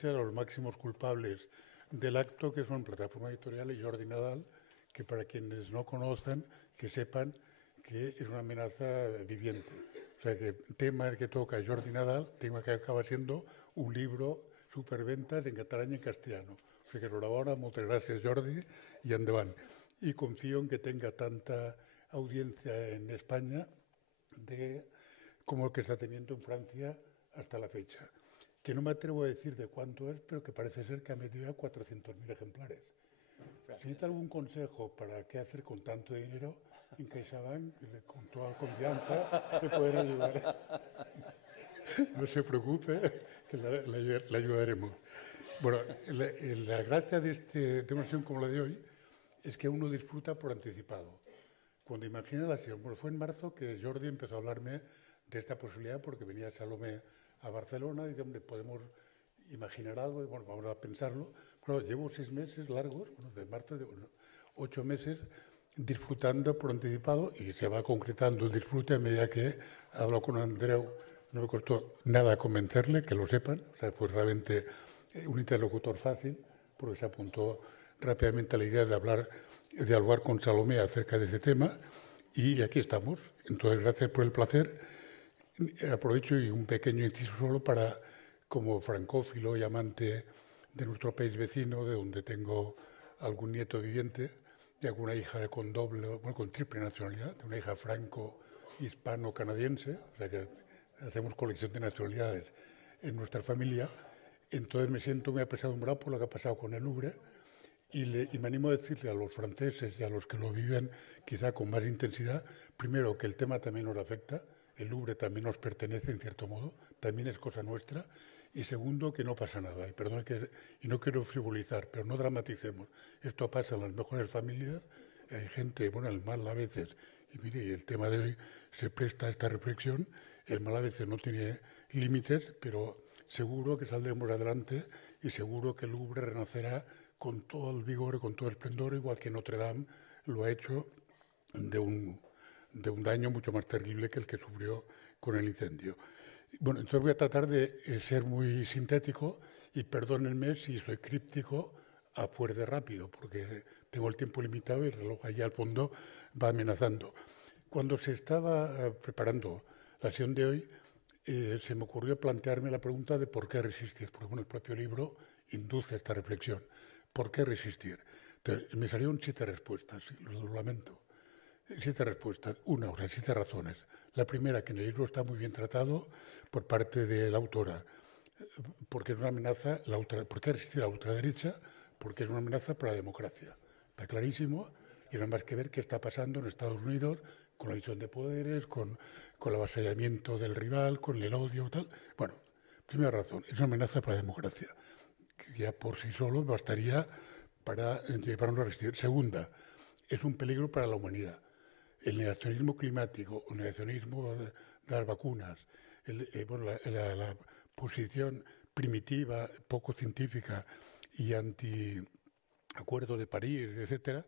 gracias a los máximos culpables del acto, que son Plataforma Editorial y Jordi Nadal, que para quienes no conozcan, que sepan que es una amenaza viviente. O sea, que el tema que toca Jordi Nadal, tema que acaba siendo un libro superventas en catalán y en castellano. O sea que enhorabuena, muchas gracias Jordi, y endavant. Y confío en que tenga tanta audiencia en España como el que está teniendo en Francia hasta la fecha. Que no me atrevo a decir de cuánto es, pero que parece ser que ha medido ya 400.000 ejemplares. Si necesita algún consejo para qué hacer con tanto dinero, en CaixaBank, con toda confianza, le pueden ayudar. No se preocupe, que le ayudaremos. Bueno, la gracia de una sesión como la de hoy es que uno disfruta por anticipado. Cuando imagina la sesión, bueno, fue en marzo que Jordi empezó a hablarme de esta posibilidad porque venía Salomé a Barcelona y dice, hombre, podemos imaginar algo, y bueno, vamos a pensarlo. Claro, llevo 6 meses largos, bueno, de marzo, 8 meses, disfrutando por anticipado y se va concretando el disfrute a medida que hablo con Andreu. No me costó nada convencerle, que lo sepan, o sea, pues realmente un interlocutor fácil, porque se apuntó rápidamente a la idea de dialogar con Salomé acerca de ese tema, y aquí estamos. Entonces, gracias por el placer. Aprovecho y un pequeño inciso solo para, como francófilo y amante de nuestro país vecino, de donde tengo algún nieto viviente, de alguna hija con con triple nacionalidad, de una hija franco-hispano-canadiense, o sea que hacemos colección de nacionalidades en nuestra familia. Entonces me siento muy apesadumbrado por lo que ha pasado con el Louvre y me animo a decirle a los franceses y a los que lo viven quizá con más intensidad, primero que el tema también nos afecta, el Louvre también nos pertenece en cierto modo, también es cosa nuestra, y segundo que no pasa nada. Y perdón, y no quiero frivolizar, pero no dramaticemos. Esto pasa en las mejores familias, hay gente, bueno, el mal a veces, y mire, el tema de hoy se presta a esta reflexión, el mal a veces no tiene límites, pero seguro que saldremos adelante y seguro que el Louvre renacerá con todo el vigor y con todo el esplendor, igual que Notre Dame lo ha hecho de un daño mucho más terrible que el que sufrió con el incendio. Bueno, entonces voy a tratar de ser muy sintético y perdónenme si soy críptico a fuerte rápido, porque tengo el tiempo limitado y el reloj allá al fondo va amenazando. Cuando se estaba preparando la sesión de hoy, se me ocurrió plantearme la pregunta de por qué resistir, porque bueno, el propio libro induce esta reflexión. ¿Por qué resistir? Entonces, me salieron 7 respuestas, lo lamento. 7 respuestas, 7 razones. La primera, que en el libro está muy bien tratado por parte de la autora, porque es una amenaza, ¿por qué resistir a la ultraderecha? Porque es una amenaza para la democracia. Está clarísimo, y no hay más que ver qué está pasando en Estados Unidos con la división de poderes, con el avasallamiento del rival, con el odio y tal. Bueno, primera razón, es una amenaza para la democracia, que ya por sí solo bastaría para llevarnos a resistir. Segunda, es un peligro para la humanidad. El negacionismo climático, el negacionismo de las vacunas, la posición primitiva, poco científica y anti-acuerdo de París, etcétera,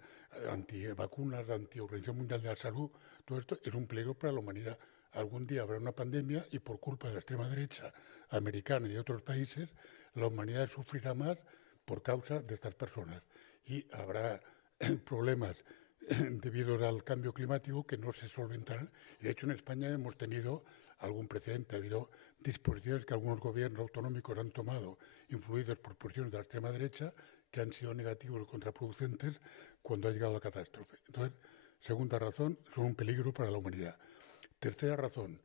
anti-vacunas, anti-Organización Mundial de la Salud, todo esto es un peligro para la humanidad. Algún día habrá una pandemia y por culpa de la extrema derecha americana y de otros países, la humanidad sufrirá más por causa de estas personas. Y habrá problemas debido al cambio climático que no se solventarán. Y de hecho en España hemos tenido algún precedente, ha habido disposiciones que algunos gobiernos autonómicos han tomado, influidos por posiciones de la extrema derecha, que han sido negativos o contraproducentes cuando ha llegado la catástrofe. Entonces, segunda razón, son un peligro para la humanidad. Tercera razón,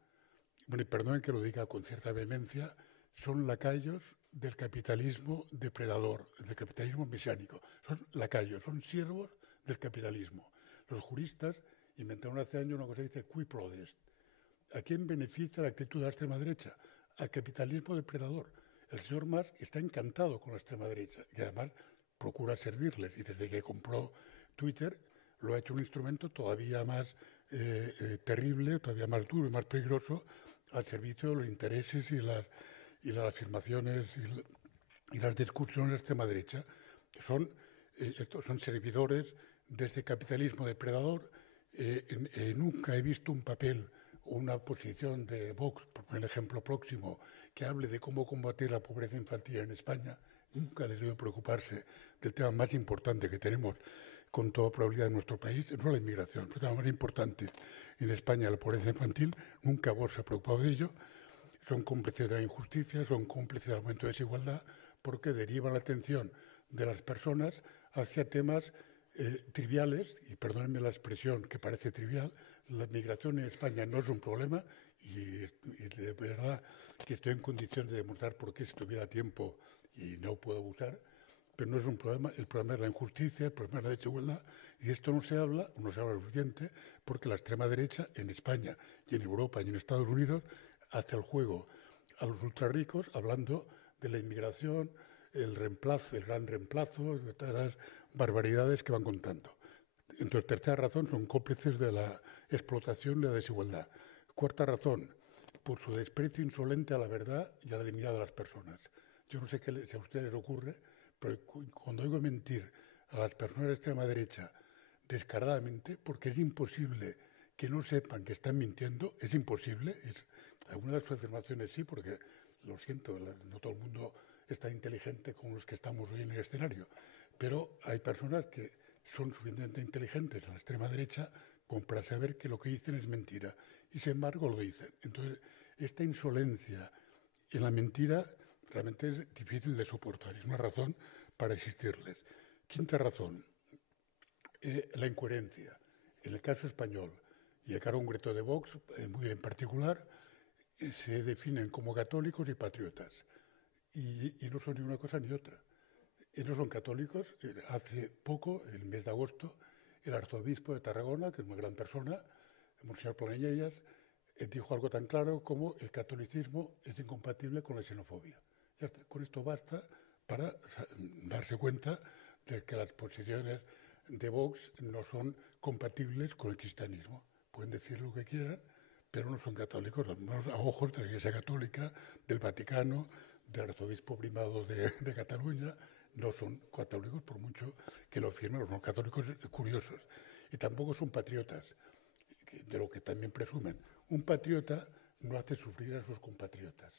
bueno, y perdonen que lo diga con cierta vehemencia, son lacayos del capitalismo depredador, del capitalismo mesiánico. Son lacayos, son siervos del capitalismo. Los juristas inventaron hace años una cosa que dice qui prodest. ¿A quién beneficia la actitud de la extrema derecha? Al capitalismo depredador. El señor Musk está encantado con la extrema derecha y además procura servirles. Y desde que compró Twitter lo ha hecho un instrumento todavía más terrible, todavía más duro y más peligroso al servicio de los intereses y las afirmaciones y las discusiones de la extrema derecha. Estos son servidores de este capitalismo depredador. Nunca he visto un papel una posición de Vox, por poner el ejemplo próximo, que hable de cómo combatir la pobreza infantil en España, nunca les debe preocuparse del tema más importante que tenemos con toda probabilidad en nuestro país, no la inmigración, el tema más importante en España, la pobreza infantil, nunca Vox se ha preocupado de ello. Son cómplices de la injusticia, son cómplices del aumento de desigualdad, porque derivan la atención de las personas hacia temas triviales, y perdónenme la expresión que parece trivial, la migración en España no es un problema y de verdad que estoy en condiciones de demostrar por qué si tuviera tiempo y no puedo abusar, pero no es un problema, el problema es la injusticia, el problema es la desigualdad, y de esto no se habla lo suficiente, porque la extrema derecha en España y en Europa y en Estados Unidos hace el juego a los ultrarricos hablando de la inmigración, el reemplazo, el gran reemplazo, de todas las barbaridades que van contando. Entonces, tercera razón, son cómplices de la explotación y la desigualdad. Cuarta razón, por su desprecio insolente a la verdad y a la dignidad de las personas. Yo no sé qué si a ustedes les ocurre, pero cuando oigo mentir a las personas de extrema derecha descaradamente, porque es imposible que no sepan que están mintiendo, es imposible. Algunas de sus afirmaciones sí, porque lo siento, no todo el mundo es tan inteligente como los que estamos hoy en el escenario, pero hay personas que son suficientemente inteligentes a la extrema derecha como para saber que lo que dicen es mentira, y sin embargo lo dicen. Entonces, esta insolencia en la mentira realmente es difícil de soportar, es una razón para existirles. Quinta razón, la incoherencia. En el caso español y el caso concreto de Vox, muy en particular, se definen como católicos y patriotas. Y no son ni una cosa ni otra. Ellos son católicos. Hace poco, el mes de agosto, el arzobispo de Tarragona, que es una gran persona, Monseñor Planellas, dijo algo tan claro como el catolicismo es incompatible con la xenofobia. Ya está, con esto basta para darse cuenta de que las posiciones de Vox no son compatibles con el cristianismo. Pueden decir lo que quieran, pero no son católicos, a ojos de la Iglesia Católica, del Vaticano, del arzobispo primado de Cataluña, no son católicos por mucho que lo afirmen, no son católicos curiosos. Y tampoco son patriotas, de lo que también presumen. Un patriota no hace sufrir a sus compatriotas.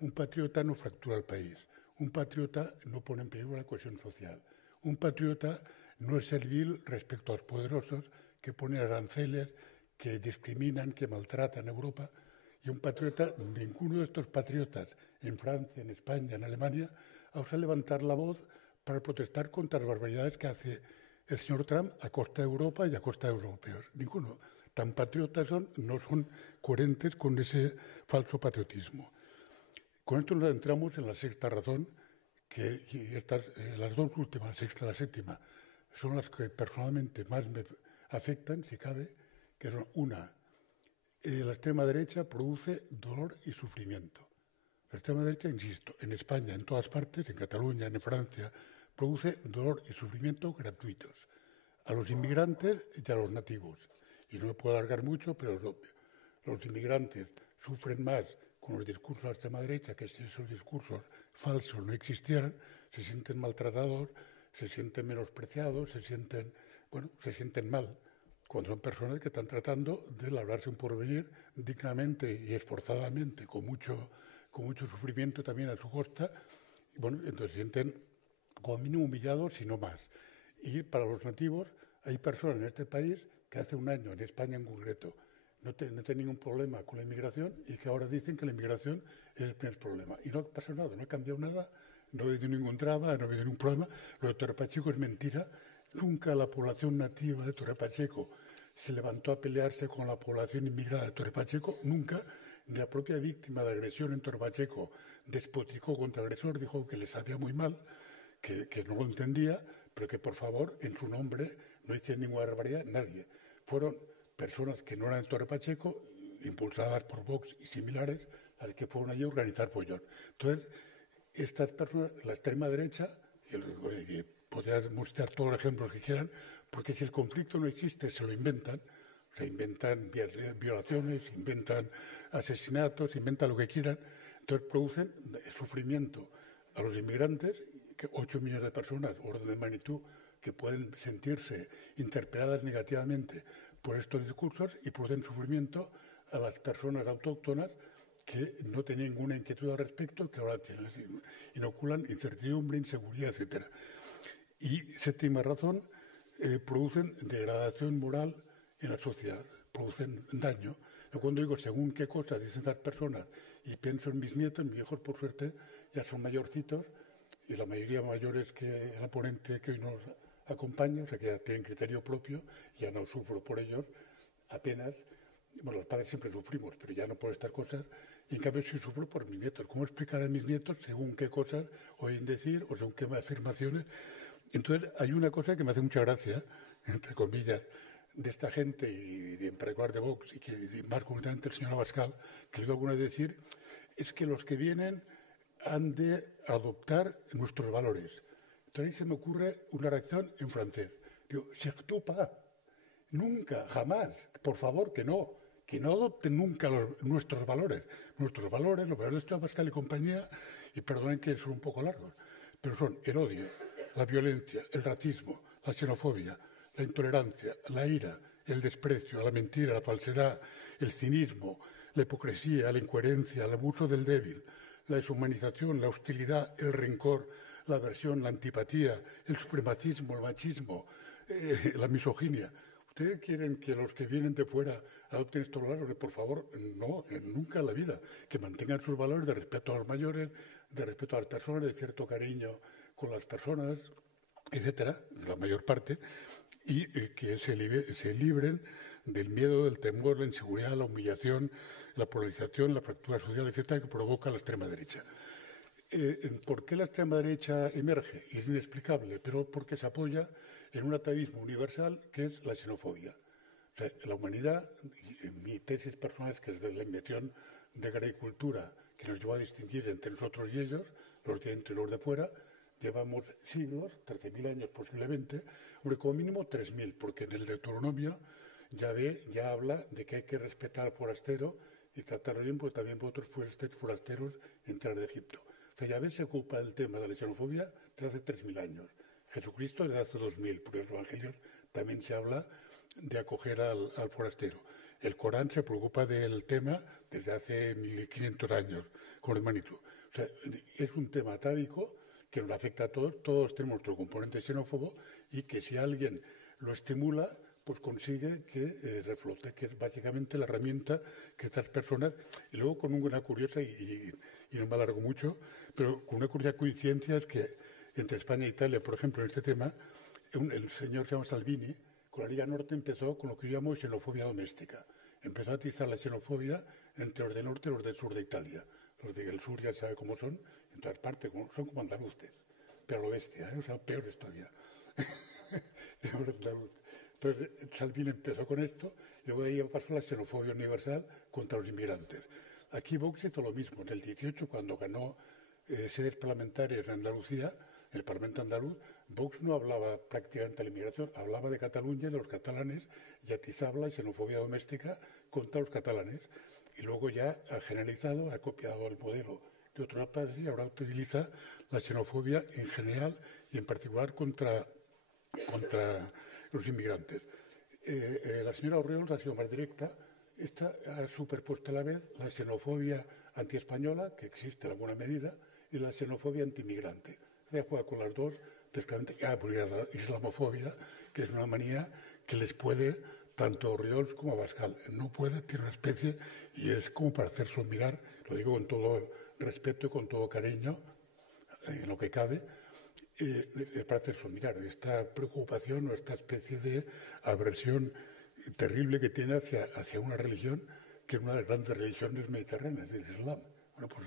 Un patriota no fractura el país. Un patriota no pone en peligro la cohesión social. Un patriota no es servil respecto a los poderosos que ponen aranceles, que discriminan, que maltratan a Europa. Y un patriota, ninguno de estos patriotas en Francia, en España, en Alemania, ha osado levantar la voz para protestar contra las barbaridades que hace el señor Trump a costa de Europa y a costa de los europeos. Ninguno. Tan patriotas son, no son coherentes con ese falso patriotismo. Con esto nos adentramos en la sexta razón, que las dos últimas, la sexta y la séptima, son las que personalmente más me afectan, si cabe, que son una, la extrema derecha produce dolor y sufrimiento. La extrema derecha, insisto, en España, en todas partes, en Cataluña, en Francia, produce dolor y sufrimiento gratuitos a los inmigrantes y a los nativos. Y no me puedo alargar mucho, pero los inmigrantes sufren más con los discursos de la extrema derecha, que si esos discursos falsos no existieran, se sienten maltratados, se sienten menospreciados, se sienten mal, cuando son personas que están tratando de labrarse un porvenir dignamente y esforzadamente, con mucho sufrimiento también a su costa. Y bueno, entonces se sienten como mínimo humillados, si no más. Y para los nativos, hay personas en este país que hace un año, en España en concreto, no tienen ningún problema con la inmigración y que ahora dicen que la inmigración es el primer problema. Y no ha pasado nada, no ha cambiado nada, no ha habido ningún drama, no ha habido ningún problema. Lo de Torre Pacheco es mentira. Nunca la población nativa de Torre Pacheco se levantó a pelearse con la población inmigrada de Torre Pacheco, nunca. Ni la propia víctima de agresión en Torre Pacheco despotricó contra el agresor, dijo que le sabía muy mal, que no lo entendía, pero que por favor, en su nombre, no hicieron ninguna barbaridad, nadie. Fueron personas que no eran de Torre Pacheco, impulsadas por Vox y similares, las que fueron allí a organizar follón. Entonces, estas personas, la extrema derecha, y podrían mostrar todos los ejemplos que quieran, porque si el conflicto no existe, se lo inventan. Se inventan violaciones, inventan asesinatos, inventan lo que quieran. Entonces producen sufrimiento a los inmigrantes, que 8 millones de personas, orden de magnitud, que pueden sentirse interpeladas negativamente por estos discursos, y producen sufrimiento a las personas autóctonas que no tenían ninguna inquietud al respecto, que ahora tienen, inoculan incertidumbre, inseguridad, etc. Y séptima razón, producen degradación moral en la sociedad, producen daño. Yo cuando digo según qué cosas dicen estas personas y pienso en mis nietos, mis hijos por suerte ya son mayorcitos y la mayoría mayores que la ponente que hoy nos acompaña, o sea que ya tienen criterio propio, ya no sufro por ellos apenas. Bueno, los padres siempre sufrimos, pero ya no por estas cosas. Y en cambio sí sufro por mis nietos. ¿Cómo explicar a mis nietos según qué cosas oyen decir o según qué afirmaciones? Entonces hay una cosa que me hace mucha gracia, entre comillas, de esta gente y en particular de Vox y que más concretamente el señor Abascal, que le digo alguna vez decir, es que los que vienen han de adoptar nuestros valores. Entonces ahí se me ocurre una reacción en francés. Digo, surtout pas. Nunca, jamás, por favor, que no adopten nunca nuestros valores. Nuestros valores, los valores de Estado Abascal y compañía, y perdonen que son un poco largos, pero son el odio, la violencia, el racismo, la xenofobia, la intolerancia, la ira, el desprecio, la mentira, la falsedad, el cinismo, la hipocresía, la incoherencia, el abuso del débil, la deshumanización, la hostilidad, el rencor, la aversión, la antipatía, el supremacismo, el machismo, la misoginia. ¿Ustedes quieren que los que vienen de fuera adopten estos valores? Por favor, no, nunca en la vida. Que mantengan sus valores de respeto a los mayores, de respeto a las personas, de cierto cariño con las personas, etcétera, la mayor parte, y que se libren del miedo, del temor, la inseguridad, la humillación, la polarización, la fractura social, etcétera, que provoca la extrema derecha. ¿Por qué la extrema derecha emerge? Es inexplicable, pero porque se apoya en un atavismo universal que es la xenofobia. O sea, la humanidad, mi tesis personal es que desde la invención de agricultura que nos llevó a distinguir entre nosotros y ellos, los de dentro y los de fuera, llevamos siglos, 13.000 años posiblemente, como mínimo 3.000, porque en el Deuteronomio ya habla de que hay que respetar al forastero y tratarlo bien, porque también vosotros fuisteis forasteros en tierra de Egipto. O sea, Yahvé se ocupa del tema de la xenofobia desde hace 3.000 años. Jesucristo desde hace 2.000, porque en los evangelios también se habla de acoger al forastero. El Corán se preocupa del tema desde hace 1.500 años, con magnitud. O sea, es un tema atávico que nos afecta a todos. Todos tenemos nuestro componente xenófobo y que si alguien lo estimula, pues consigue que reflote, que es básicamente la herramienta que estas personas, y luego con una curiosa, y no me alargo mucho, pero con una curiosa coincidencia es que entre España e Italia, por ejemplo, en este tema, el señor que se llama Salvini, con la Liga Norte empezó con lo que yo llamo xenofobia doméstica. Empezó a utilizar la xenofobia entre los del norte y los del sur de Italia. Los del sur ya sabe cómo son, en todas partes, son como andaluces, pero lo bestia, o sea, peores todavía. Entonces, Salvini empezó con esto y luego de ahí pasó la xenofobia universal contra los inmigrantes. Aquí Vox hizo lo mismo. En el 18, cuando ganó sedes parlamentarias en Andalucía, en el Parlamento andaluz, Vox no hablaba prácticamente de la inmigración, hablaba de Cataluña y de los catalanes y atizaba la xenofobia doméstica contra los catalanes. Y luego ya ha generalizado, ha copiado el modelo de otros países y ahora utiliza la xenofobia en general y en particular contra los inmigrantes. La señora Orriols ha sido más directa. Esta ha superpuesto a la vez la xenofobia antiespañola, que existe en alguna medida, y la xenofobia antimigrante. Se juega con las dos, la islamofobia, que es una manía que les puede tanto a Orriols como a Abascal. No puede, tiene una especie, y es como para hacerse mirar, lo digo con todo respeto y con todo cariño, en lo que cabe, es para hacerse mirar esta preocupación o esta especie de aversión terrible que tiene hacia una religión que es una de las grandes religiones mediterráneas, el Islam. Bueno, pues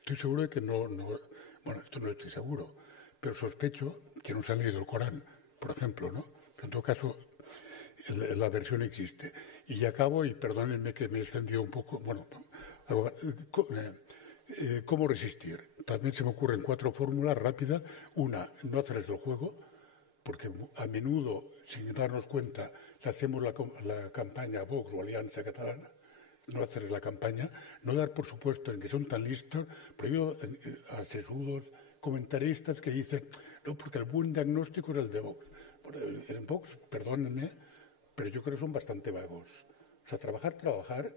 estoy seguro de que bueno, esto no estoy seguro, pero sospecho que no se han leído el Corán, por ejemplo, ¿no? Pero en todo caso, la aversión existe. Y ya acabo, y perdónenme que me he extendido un poco, bueno, ¿cómo resistir? También se me ocurren 4 fórmulas rápidas. Una, no hacerles el juego, porque a menudo, sin darnos cuenta, le hacemos la campaña a Vox o Alianza Catalana, no hacerles la campaña, no dar por supuesto en que son tan listos, pero yo a sesudos comentaristas que dicen, no, porque el buen diagnóstico es el de Vox. En Vox, perdónenme, pero yo creo que son bastante vagos. O O sea, trabajar,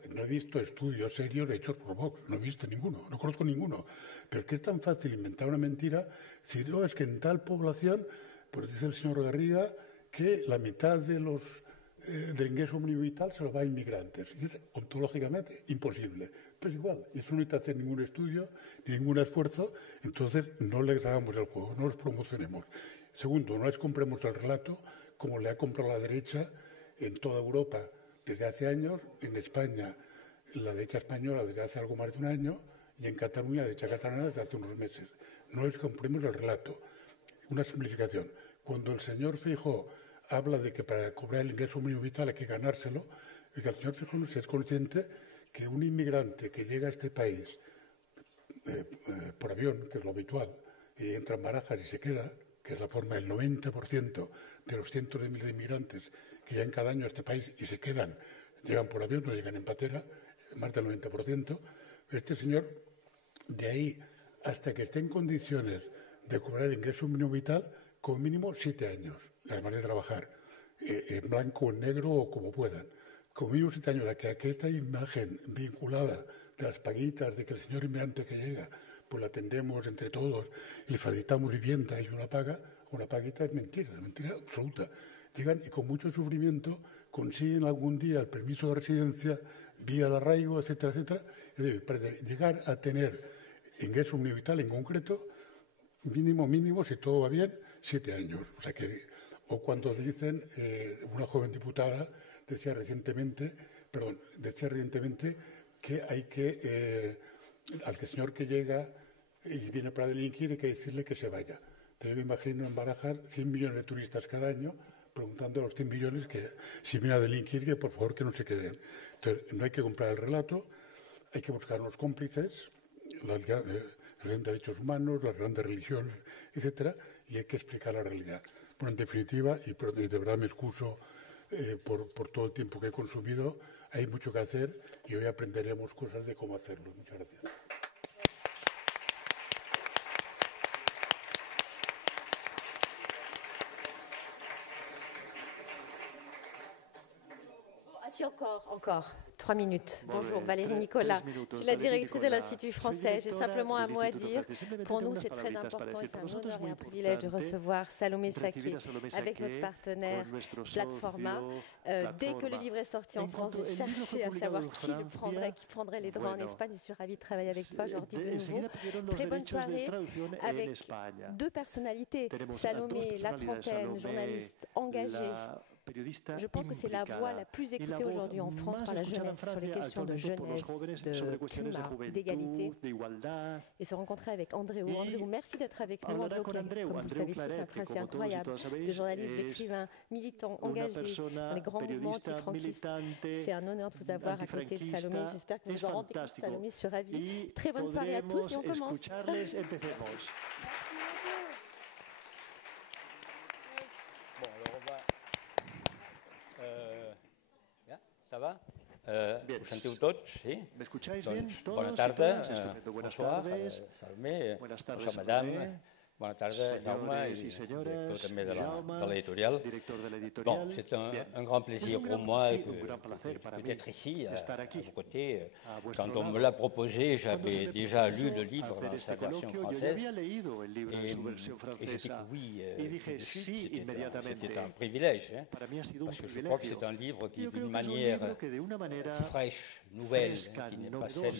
no he visto estudios serios hechos por Vox, no he visto ninguno, no conozco ninguno. Pero es que es tan fácil inventar una mentira, decir, no, es que en tal población, pues dice el señor Garriga, que la mitad de los del ingreso mínimo vital se lo va a inmigrantes. Y es ontológicamente imposible. Pues igual, y eso no hay que hacer ningún estudio, ni ningún esfuerzo, entonces no les hagamos el juego, no los promocionemos. Segundo, no les compremos el relato como le ha comprado la derecha en toda Europa desde hace años, en España la derecha española desde hace algo más de un año y en Cataluña la derecha catalana desde hace unos meses. No les compremos el relato. Una simplificación. Cuando el señor Feijóo habla de que para cobrar el ingreso mínimo vital hay que ganárselo, es que el señor Feijóo no es consciente que un inmigrante que llega a este país por avión, que es lo habitual, y entra en Barajas y se queda, que es la forma del 90% de los cientos de miles de inmigrantes que llegan cada año a este país y se quedan, llegan por avión, no llegan en patera, más del 90%, este señor, de ahí hasta que esté en condiciones de cobrar el ingreso mínimo vital, como mínimo 7 años, además de trabajar, en blanco o en negro o como puedan. Como mínimo 7 años, a que esta imagen vinculada de las paguitas, de que el señor inmigrante que llega, pues la atendemos entre todos y le facilitamos vivienda y una paguita es mentira absoluta. Llegan y con mucho sufrimiento consiguen algún día el permiso de residencia vía el arraigo, etcétera, etcétera. Es decir, para llegar a tener ingreso mínimo vital en concreto, mínimo, si todo va bien, 7 años. O cuando dicen, una joven diputada decía recientemente que hay que, al señor que llega y viene para delinquir, hay que decirle que se vaya. Entonces me imagino en Barajas 100 millones de turistas cada año preguntando a los 100 millones que si viene a delinquir, que por favor que no se queden. Entonces no hay que comprar el relato, hay que buscar unos cómplices, los grandes derechos humanos, las grandes religiones, etcétera, y hay que explicar la realidad. Bueno, en definitiva, y de verdad me excuso por todo el tiempo que he consumido, hay mucho que hacer y hoy aprenderemos cosas de cómo hacerlo. Muchas gracias. Si, encore. 3 minutes. Bonjour, Valérie Nicolas. Je suis la directrice de l'Institut français. J'ai simplement un mot à dire. Pour nous, c'est très important et c'est un honneur et un privilège de recevoir Salomé Saké avec notre partenaire Platforma. Dès que le livre est sorti en France, j'ai cherché à savoir qui prendrait les droits en Espagne. Je suis ravie de travailler avec toi aujourd'hui de nouveau. Très bonne soirée avec 2 personnalités. Salomé, la trentaine, journaliste engagée. Je pense que c'est la voix la plus écoutée aujourd'hui en France par la jeunesse sur les questions de jeunesse, de climat, d'égalité. Et se rencontrer avec Andréou. Andréou, merci d'être avec nous. Andréou, comme vous savez tous, un tracé incroyable de journalistes, d'écrivains, militants, engagés dans les grands mouvements antifranquistes. C'est un honneur de vous avoir à côté de Salomé. J'espère que vous vous en rendez compte, Salomé. Je suis ravie. Très bonne soirée à tous et on commence. Ça va? Ho sentiu tots? Sí? M'escucháis bien? Bona tarda, bonsoir, Salomé, bonsoir madame, bona tarda Jaume i director també de l'editorial. Bon, c'est un grand plaisir pour moi d'être ici, à vos côtés. Quand on me l'a proposé, j'avais déjà lu le livre dans sa version française et j'ai dit que oui, c'était un privilège, parce que je crois que c'est un livre qui, d'une manière fraîche, nouvelle, qui n'est pas celle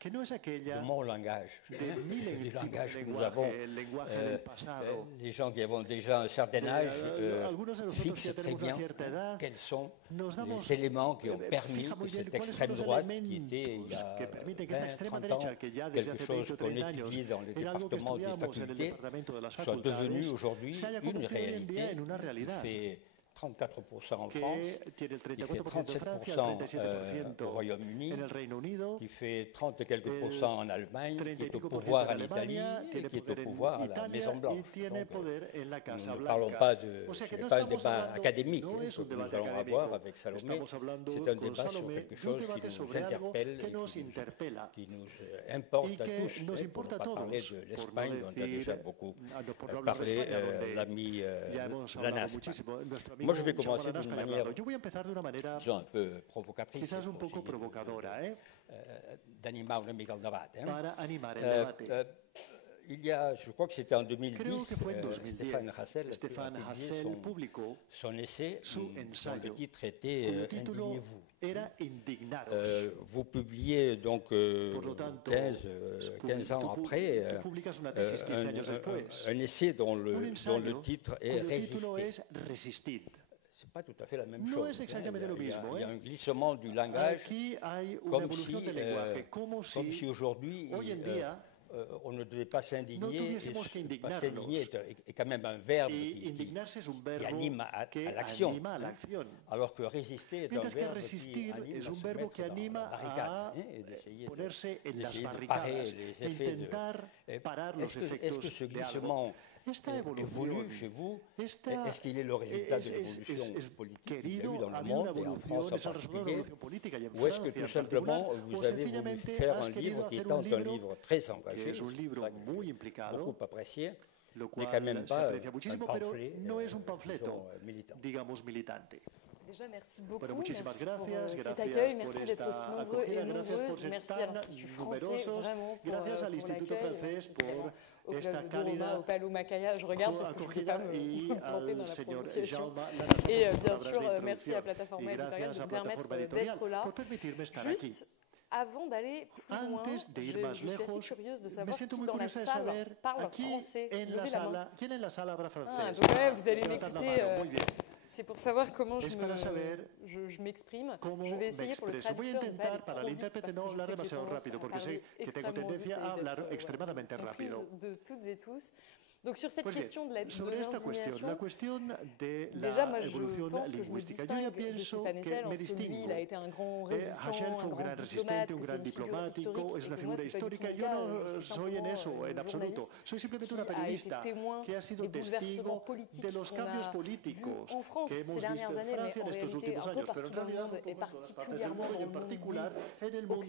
de mon langage, du langage que nous avons. Les gens qui ont déjà un certain âge fixent très bien quels sont les éléments qui ont permis que cette extrême droite, qui était il y a 20-30 ans quelque chose qu'on étudiait dans les départements des facultés, soit devenue aujourd'hui une réalité qui fait 34% en France, qui fait 37% au Royaume-Uni, qui fait 30 et quelques pourcents en Allemagne, qui est au pouvoir en Italie et qui est au pouvoir à la Maison-Blanche. Nous ne parlons pas ce n'est pas un débat académique que nous allons avoir avec Salomé, c'est un débat sur quelque chose qui nous interpelle et qui nous importe à tous. Pour ne pas parler de l'Espagne dont a déjà beaucoup parlé l'ami Lanas. Moi, je vais commencer d'une manière, disons, un peu provocatrice, d'animar una mica el debat. Il y a, je crois que c'était en 2010, Stéphane Hassel a publié son essai dont le titre était « Indignez-vous ». Vous publiez donc 15 ans après un essai dont le titre est « Résister ». Ce n'est pas tout à fait la même chose. Il y a un glissement du langage, comme si aujourd'hui on ne devait pas s'indigner. S'indigner est quand même un verbe qui anime à l'action, alors que résister est un verbe qui anime à se mettre dans la barricade et d'essayer de parer les effets de... Est-ce que ce glissement est voulu chez vous? Est-ce qu'il est le résultat de l'évolution politique qu'il y a eu dans le monde et en France en particulier? Ou est-ce que tout simplement vous avez voulu faire un livre qui étant un livre très engagé, beaucoup apprécié, n'est quand même pas un pamphlet, militant? Déjà, merci beaucoup pour cet accueil. Merci d'être aussi nombreux et nombreuses. Merci à l'Institut français, vraiment, pour l'accueil. Au Club de Roma, au Paloma Kaya, je regarde parce que je ne peux pas me planter dans la prononciation. Et bien sûr, merci à Plataforma Editorial de me permettre d'être là. Juste avant d'aller plus loin, je suis assez curieuse de savoir qui dans la salle parle français. Levez la main. Donc quand même, vous allez m'écouter. C'est pour savoir comment je m'exprime. Je vais essayer pour le traducteur de ne pas aller trop vite parce que je sais que j'ai tendance à parler extrêmement vite et d'être de toutes et tous. Donc sur cette question de l'indignation, déjà moi je pense que je me distingue de Stéphane Hessel en ce que lui il a été un grand résistant, un grand diplomate, que c'est une figure historique et que moi c'est pas du tout le cas, je suis simplement un journaliste qui a été témoin des bouleversements politiques qu'on a vus en France ces dernières années, mais en réalité un peu partout dans le monde et particulièrement dans le monde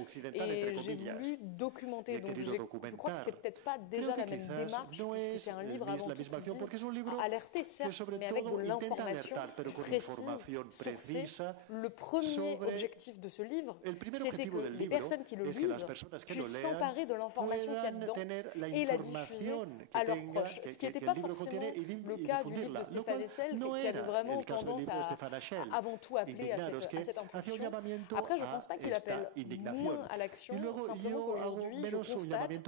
occidental. Et j'ai voulu documenter, donc je crois que c'était peut-être pas déjà la même démarche, puisque c'est un livre avant tout qui vise à alerter, certes, mais avec de l'information précise, sourcée. Le premier objectif de ce livre, c'était que les personnes qui le lisent puissent s'emparer de l'information qu'il y a dedans et la diffuser à leurs proches. Ce qui n'était pas forcément le cas du livre de Stéphane Hessel, qui avait vraiment tendance à avant tout appeler à cette impulsion. Après, je ne pense pas qu'il appelle moins à l'action, simplement qu'aujourd'hui, je constate,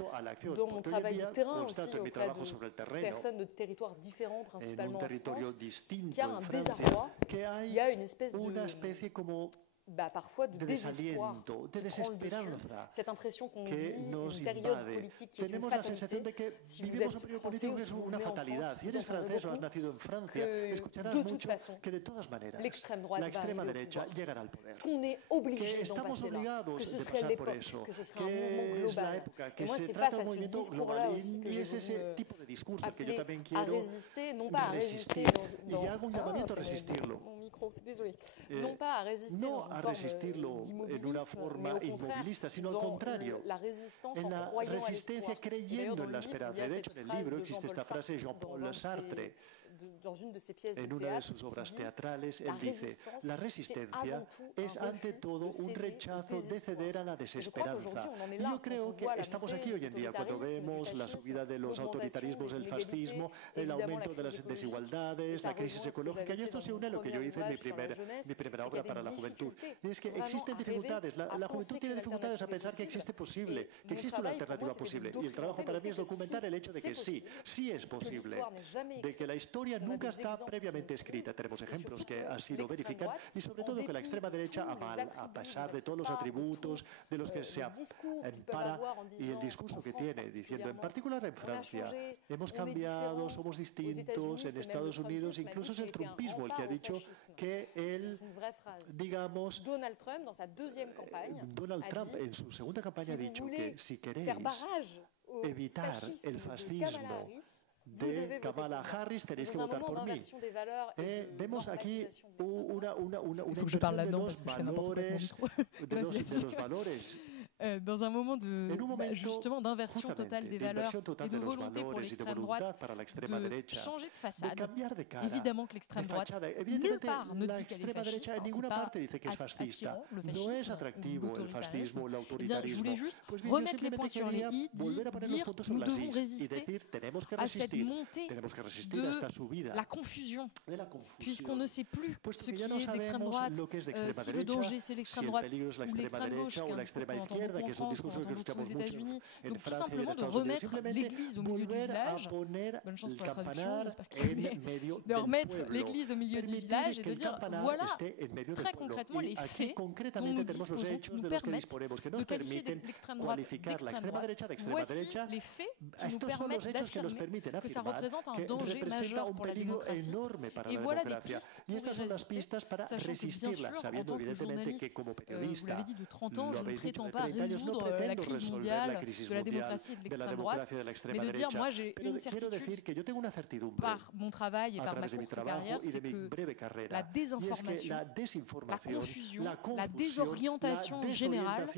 dans mon travail de terrain aussi, auprès de personnes de territoires différents, principalement en France, qu'il y a un désarroi, il y a une espèce de... parfois de désespoir qui prend le dessus. Cette impression qu'on vit une période politique qui est une fatalité. Si vous êtes français ou si vous venez en France, que de toute façon, l'extrême droite va arriver au pouvoir. Qu'on est obligé d'en passer là, que ce serait l'époque, que ce serait un mouvement global. Et moi, c'est face à ce discours-là aussi que j'ai voulu appeler à résister, non pas à résister dans... Mon micro, désolé. Non pas à résister dans une resistirlo en una forma inmovilista, sino al contrario, en la resistencia creyendo en la esperanza. De hecho, en el libro existe esta frase de Jean-Paul Sartre. En una de sus obras teatrales, él dice, la resistencia es ante todo un rechazo de ceder a la desesperanza. Y yo creo que estamos aquí hoy en día cuando vemos la subida de los autoritarismos, el fascismo, el aumento de las desigualdades, la crisis ecológica, y esto se une a lo que yo hice en mi primera obra para la juventud. Y es que existen dificultades, la juventud tiene dificultades a pensar que existe posible, que existe una alternativa posible. Y el trabajo para mí es documentar el hecho de que sí es posible, de que la historia nunca está previamente escrita. Tenemos ejemplos que así lo verifican y sobre todo que la extrema derecha, a pesar de todos los atributos de los que se ampara y el discurso que tiene, diciendo en particular en Francia, hemos cambiado, somos distintos, en Estados Unidos incluso es el trumpismo el que ha dicho que él, digamos, Donald Trump en su segunda campaña ha dicho que si queréis evitar el fascismo de Kamala Harris, tenéis que votar por mí. Vemos aquí una inversión de los valores dans un moment justement d'inversion totale des valeurs et de volonté pour l'extrême droite de changer de façade. Évidemment que l'extrême droite, nulle part ne dit qu'elle est fasciste, c'est pas attirant le fascisme ou l'autoritarisme. Eh bien, je voulais juste remettre les points sur les i, dire que nous devons résister à cette montée de la confusion, puisqu'on ne sait plus ce qui est d'extrême droite, si le danger c'est l'extrême droite ou l'extrême gauche, qui est un discours qu'on entend beaucoup en France, qu'on entend beaucoup aux États-Unis. Donc tout simplement de remettre l'église au milieu du village, bonne chance pour la traduction, j'espère qu'il est, de remettre l'église au milieu du village et de dire voilà très concrètement les faits dont nous disposons qui nous permettent de qualifier l'extrême droite d'extrême droite. Voici les faits qui nous permettent d'affirmer que ça représente un danger majeur pour la démocratie. Et voilà des pistes pour y résister, sachant que bien sûr, en tant que journaliste, vous l'avez dit, de 30 ans, je ne prétends pas résoudre la crise mondiale de la démocratie et de l'extrême droite, mais de dire, moi j'ai une certitude par mon travail et par ma courte carrière, c'est que la désinformation, la confusion, la désorientation générale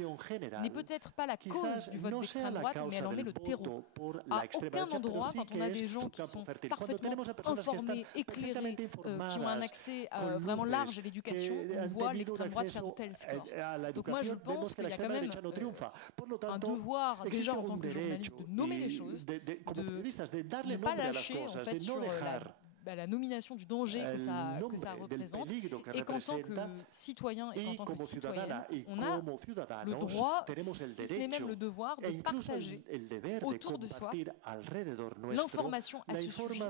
n'est peut-être pas la cause du vote d'extrême droite, mais elle en est le terreau. À aucun endroit, quand on a des gens qui sont parfaitement informés, éclairés, qui ont un accès vraiment large à l'éducation, on voit l'extrême droite faire de tels scores. Donc moi je pense qu'il y a quand même un devoir, déjà en tant que journaliste, de nommer les choses, de ne pas lâcher en fait sur la nomination du danger que ça représente, et qu'en tant que citoyen et qu'en tant que citoyenne, on a le droit, si ce n'est même le devoir, de partager autour de soi l'information à ce sujet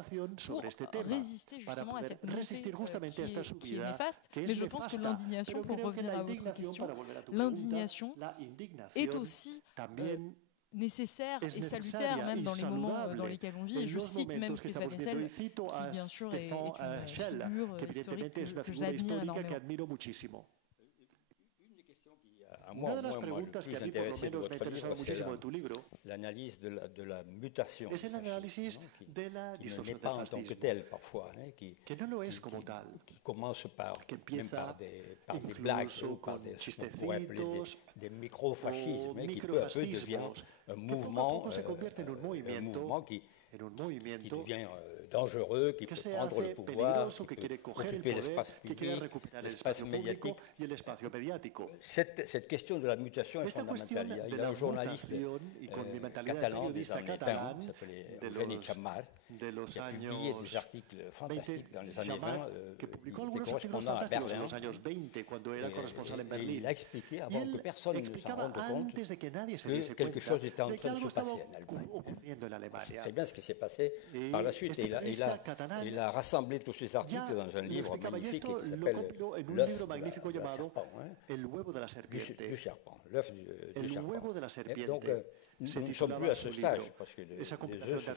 pour résister justement à cette montée qui est néfaste. Mais je pense que l'indignation, pour revenir à votre question, l'indignation est aussi nécessaire et salutaire, même dans les moments dans lesquels on vit. Et je cite même Stéphane Hessel, qui bien sûr est une figure historique que j'admire énormément. Una de las preguntas que a mí por lo menos me ha interesado muchísimo de tu libro l'analyse de la mutation, es el análisis de la distorsión del fascismo, que no lo es como tal, que empieza incluso con chistecitos des microfascismes, o qui peu à peu devient un mouvement qui devient dangereux, qui peut prendre le pouvoir, qui peut occuper l'espace public, l'espace médiatique. Cette question de la mutation est fondamentale. Il y a un journaliste catalan des années 20, qui s'appelait Eugeni Txammar, qui a publié des articles fantastiques dans les années 20, qui était correspondant à Berlin, et il a expliqué, avant que personne ne s'en rende compte, que quelque chose était en train de se passer en Allemagne. C'est très bien ce qui s'est passé par la suite, et il a rassemblé tous ces articles dans un livre magnifique qui s'appelle L'œuf du serpent. L'œuf du serpent. Donc, nous ne sommes plus à ce stage, parce que les œufs sont déjà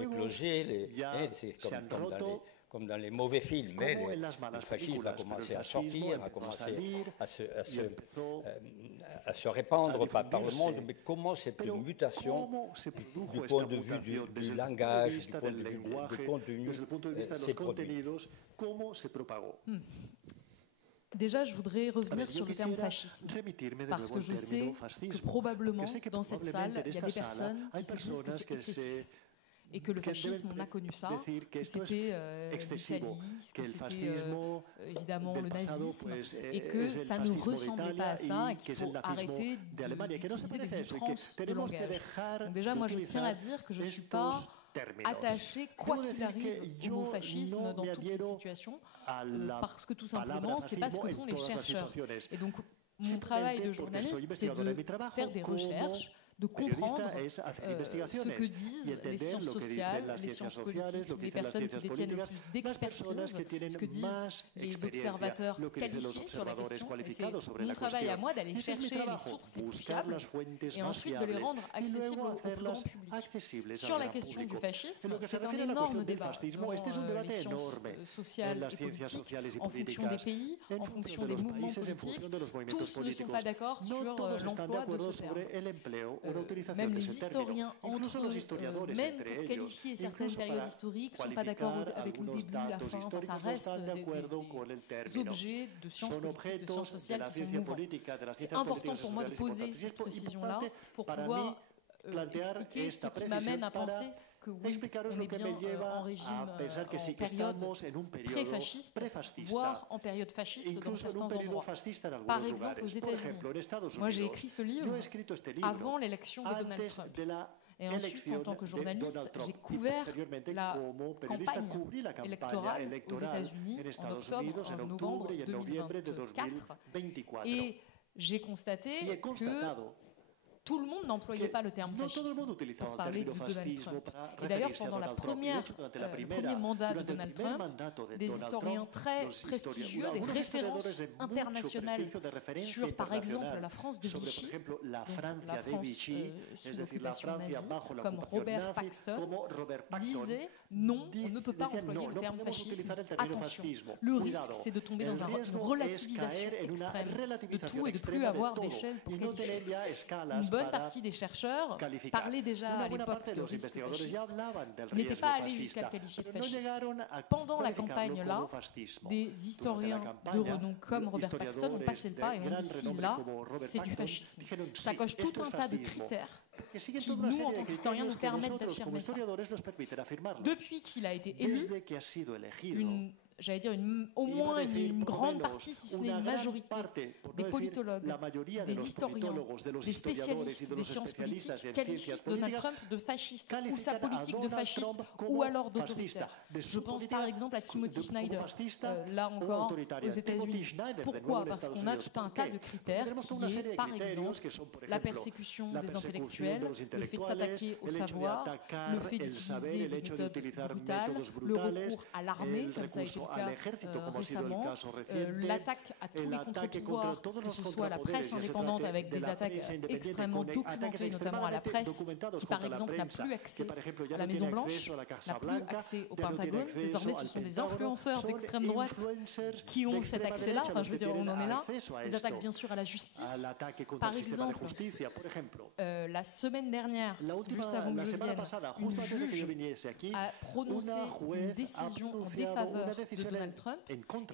éclosés, c'est comme dans les mauvais films, mais le fascisme a commencé à sortir, a commencé à se répandre par le monde. Mais comment cette mutation, du point de vue du langage, du point de vue du contenu, s'est produite? Déjà, je voudrais revenir sur le terme fascisme, parce que je sais que probablement, dans cette salle, il y a des personnes qui se disent que c'est excessif. Et que le fascisme, on a connu ça, que c'était l'Italie, que c'était évidemment le nazisme, et que ça ne ressemblait pas à ça, et qu'il faut arrêter d'utiliser des outrances de langage. Donc déjà, moi, je tiens à dire que je ne suis pas attachée, quoi qu'il arrive, au mot fascisme dans toutes les situations, parce que tout simplement, c'est pas ce que font les chercheurs. Et donc, mon travail de journaliste, c'est de faire des recherches, de comprendre ce que disent les sciences sociales, les sciences politiques, les personnes qui détiennent le plus d'expertise, ce que disent les observateurs qualifiés sur la question. Et c'est mon travail à moi d'aller chercher les sources les plus fiables et ensuite de les rendre accessibles au plus grand public. Sur la question du fascisme, c'est un énorme débat dans les sciences sociales et politiques, en fonction des pays, en fonction des mouvements politiques. Tous ne sont pas d'accord sur l'emploi de ce terme. même les historiens entre eux, même pour qualifier certaines périodes historiques, ne sont pas d'accord avec le début, la fin, enfin, ça reste des objets de sciences politiques, de sciences sociales qui sont mouvants. C'est important pour moi de poser cette précision-là pour pouvoir expliquer ce qui m'amène à penser que oui, on est bien en régime, en période pré-fasciste, voire en période fasciste dans certains endroits. Par exemple, aux États-Unis. Moi, j'ai écrit ce livre avant l'élection de Donald Trump. Et ensuite, en tant que journaliste, j'ai couvert la campagne électorale aux États-Unis en octobre, en novembre 2024. Et j'ai constaté que tout le monde n'employait pas le terme fascisme pour parler de Donald Trump. Et d'ailleurs, pendant le premier mandat de Donald Trump, des historiens très prestigieux, des références internationales sur, par exemple, la France de Vichy, la France sous l'occupation nazie, comme Robert Paxton, disaient non, on ne peut pas employer le terme fascisme. Attention, le risque, c'est de tomber dans une relativisation extrême de tout et de ne plus avoir d'échelle pour qualifier. Une bonne partie des chercheurs parlaient déjà à l'époque de risque fasciste, n'étaient pas allés jusqu'à le qualifier de fasciste. Pendant la campagne-là, des historiens de renom comme Robert Paxton ont passé le pas et ont dit si là, c'est du fascisme. Ça coche tout un tas de critères qui, nous, en tant qu'historiens, nous permettent d'affirmer ça. Depuis qu'il a été élu, j'allais dire au moins une grande partie, si ce n'est une majorité, des politologues, des historiens, des spécialistes des sciences politiques qualifient Donald Trump de fasciste ou sa politique de fasciste ou alors d'autoritaire. Je pense par exemple à Timothy Snyder, là encore aux États-Unis. Pourquoi? Parce qu'on a tout un tas de critères qui est par exemple la persécution des intellectuels, le fait de s'attaquer au savoir, le fait d'utiliser des méthodes brutales, le recours à l'armée, comme ça a été récemment, l'attaque à tous les contre-pouvoirs, que ce soit la presse indépendante avec des attaques extrêmement documentées, notamment à la presse, qui par exemple n'a plus accès à la Maison-Blanche, n'a plus accès au Pentagone. Désormais, ce sont des influenceurs d'extrême droite qui ont cet accès-là. Enfin, je veux dire, on en est là. Les attaques, bien sûr, à la justice. Par exemple, la semaine dernière, juste avant que je vienne, une juge a prononcé une décision en défaveur de Donald Trump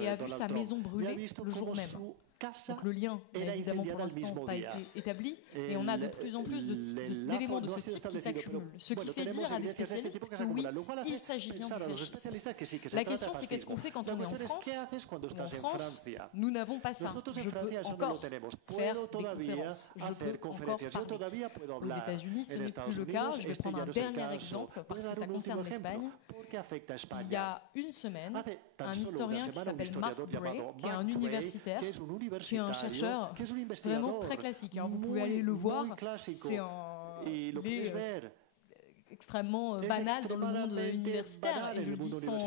et a vu sa maison brûler le jour même. Donc le lien n'a évidemment pour l'instant pas été établi et on a de plus en plus d'éléments de ce type qui s'accumulent. Ce qui fait dire à des spécialistes que oui, il s'agit bien du fascisme. La question c'est qu'est-ce qu'on fait quand on est en France? En France, nous n'avons pas ça. Je peux encore faire des conférences, je peux encore parler. Aux États-Unis, ce n'est plus le cas. Je vais prendre un dernier exemple parce que ça concerne l'Espagne. Il y a une semaine, un historien qui s'appelle Mark Bray, qui est un universitaire, qui est un chercheur vraiment très classique. Vous pouvez aller le voir, c'est extrêmement banal dans le monde universitaire, et je le dis sans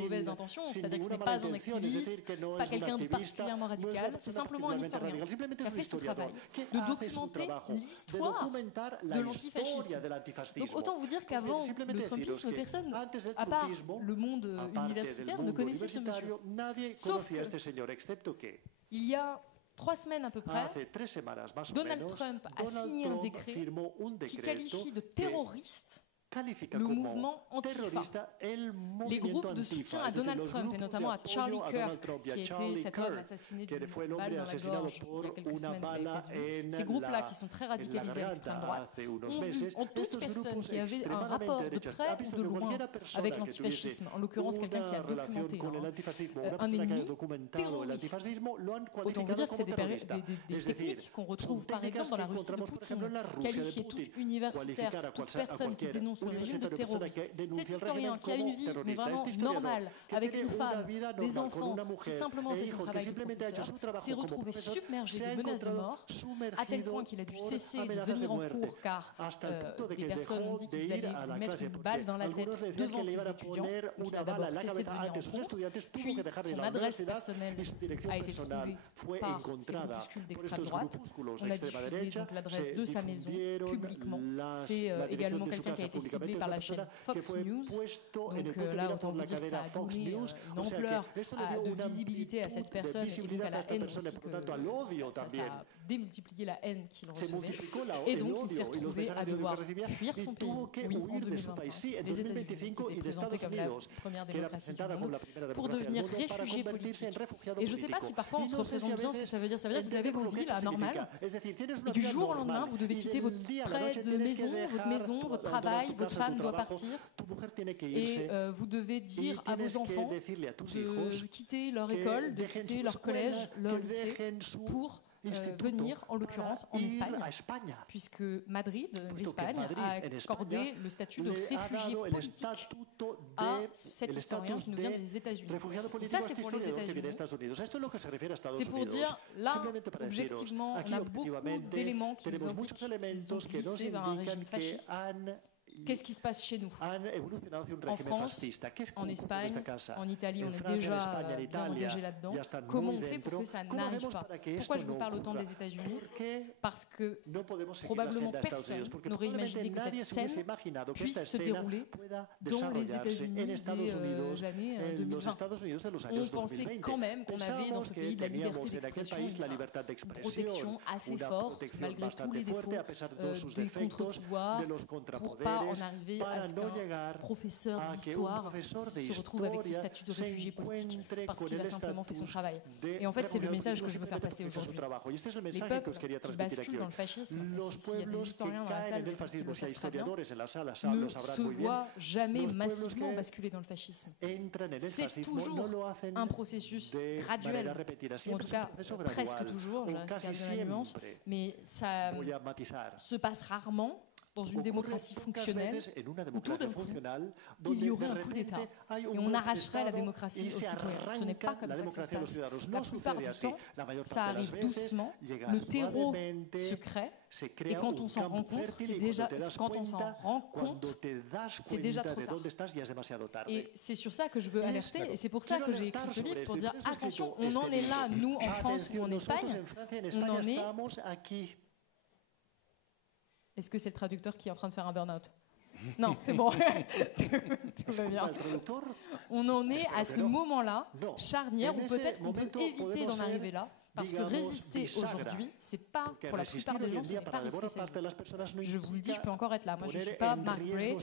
mauvaise intention, c'est-à-dire que ce n'est pas un activiste, ce n'est pas quelqu'un de particulièrement radical, c'est simplement un historien qui a fait son travail de documenter l'histoire de l'antifascisme. Donc autant vous dire qu'avant le trumpisme, personne, à part le monde universitaire, ne connaissait ce monsieur. Sauf qu'il y a 3 semaines à peu près, Donald Trump a signé un décret qui qualifie de terroriste le mouvement Antifa, les groupes de soutien à Donald Trump et notamment à Charlie Kirk, qui était cet homme assassiné d'une balle dans la gorge il y a quelques semaines. Ces groupes-là, qui sont très radicalisés à l'extrême droite, ont vu en toute personne qui avait un rapport de près ou de loin avec l'antifascisme, en l'occurrence quelqu'un qui a documenté un ennemi terroriste. Autant vous dire que c'est des techniques qu'on retrouve par exemple dans la Russie de Poutine, qualifier tout universitaire, toute personne qui dénonce le régime de terroriste. Cet historien qui a une vie, mais vraiment normale, avec une femme, des enfants, qui simplement fait son travail de professeur, s'est retrouvé submergé de menaces de mort, à tel point qu'il a dû cesser de venir en cours, car des personnes ont dit qu'ils allaient lui mettre une balle dans la tête devant ses étudiants. Donc il a d'abord cessé de venir en cours, puis son adresse personnelle a été trouvée par ces groupuscules d'extrême droite. On a diffusé donc l'adresse de sa maison publiquement. C'est également quelqu'un qui a été ciblé par la chaîne Fox News. Donc là, autant vous dire que ça a donné une ampleur de visibilité à cette personne et donc à la haine aussi, ça a démultiplié la haine qu'il recevait. Et donc, il s'est retrouvé à devoir fuir son pays, oui, en 2025. Les États-Unis étaient présentés comme la première démocratie du monde pour devenir réfugiés politiques. Et je ne sais pas si parfois on se représente bien ce que ça veut dire. Ça veut dire que vous avez vos vies là, normales, et du jour au lendemain, vous devez quitter votre prêt de maison, votre travail, votre femme doit partir, et vous devez dire à vos enfants de quitter leur école, de quitter leur collège, leur lycée, pour venir, en l'occurrence, en Espagne, puisque Madrid, l'Espagne, a accordé le statut de réfugié politique à cet historien qui nous vient des États-Unis. Donc ça, c'est pour les États-Unis. C'est pour dire, là, objectivement, on a beaucoup d'éléments qui nous indiquent qu'ils ont glissé vers un régime fasciste. Qu'est-ce qui se passe chez nous? En France, en Espagne, en Italie, on est déjà bien engagé là-dedans. Comment on fait pour que ça n'arrive pas? Pourquoi je vous parle autant des États-Unis? Parce que probablement personne n'aurait imaginé que cette scène puisse se dérouler dans les États-Unis des années 2020. On pensait quand même qu'on avait dans ce pays de la liberté d'expression, une protection assez forte, malgré tous les défauts des contre-pouvoirs, pour pas en arriver à ce qu'un professeur d'histoire se retrouve avec ce statut de réfugié politique parce qu'il a simplement fait son travail. Et en fait, c'est le message que je veux faire passer aujourd'hui. Les peuples qui basculent dans le fascisme, s'il y a des historiens dans la salle, je pense qu'ils le savent très bien, ne se voient jamais massivement basculer dans le fascisme. C'est toujours un processus graduel, ou en tout cas presque toujours, je reste la nuance, mais ça se passe rarement dans une démocratie fonctionnelle, où tout d'un coup, il y aurait un coup d'État et on arracherait la démocratie aux citoyens. Ce n'est pas comme ça que ça se passe. La plupart du temps, ça arrive doucement, le terreau se crée, et quand on s'en rend compte, c'est déjà trop tard. Et c'est sur ça que je veux alerter, et c'est pour ça que j'ai écrit ce livre, pour dire attention, on en est là, nous, en France ou en Espagne, on en est... Est-ce que c'est le traducteur qui est en train de faire un burn-out? Non, c'est bon. Tout va bien. On en est à ce moment-là, charnière, où peut-être qu'on peut éviter d'en arriver là, parce que résister aujourd'hui, c'est pas, pour la plupart des gens, ce n'est pas risquer sa vie. Je vous le dis, je peux encore être là. Moi, je ne suis pas Mark Gray,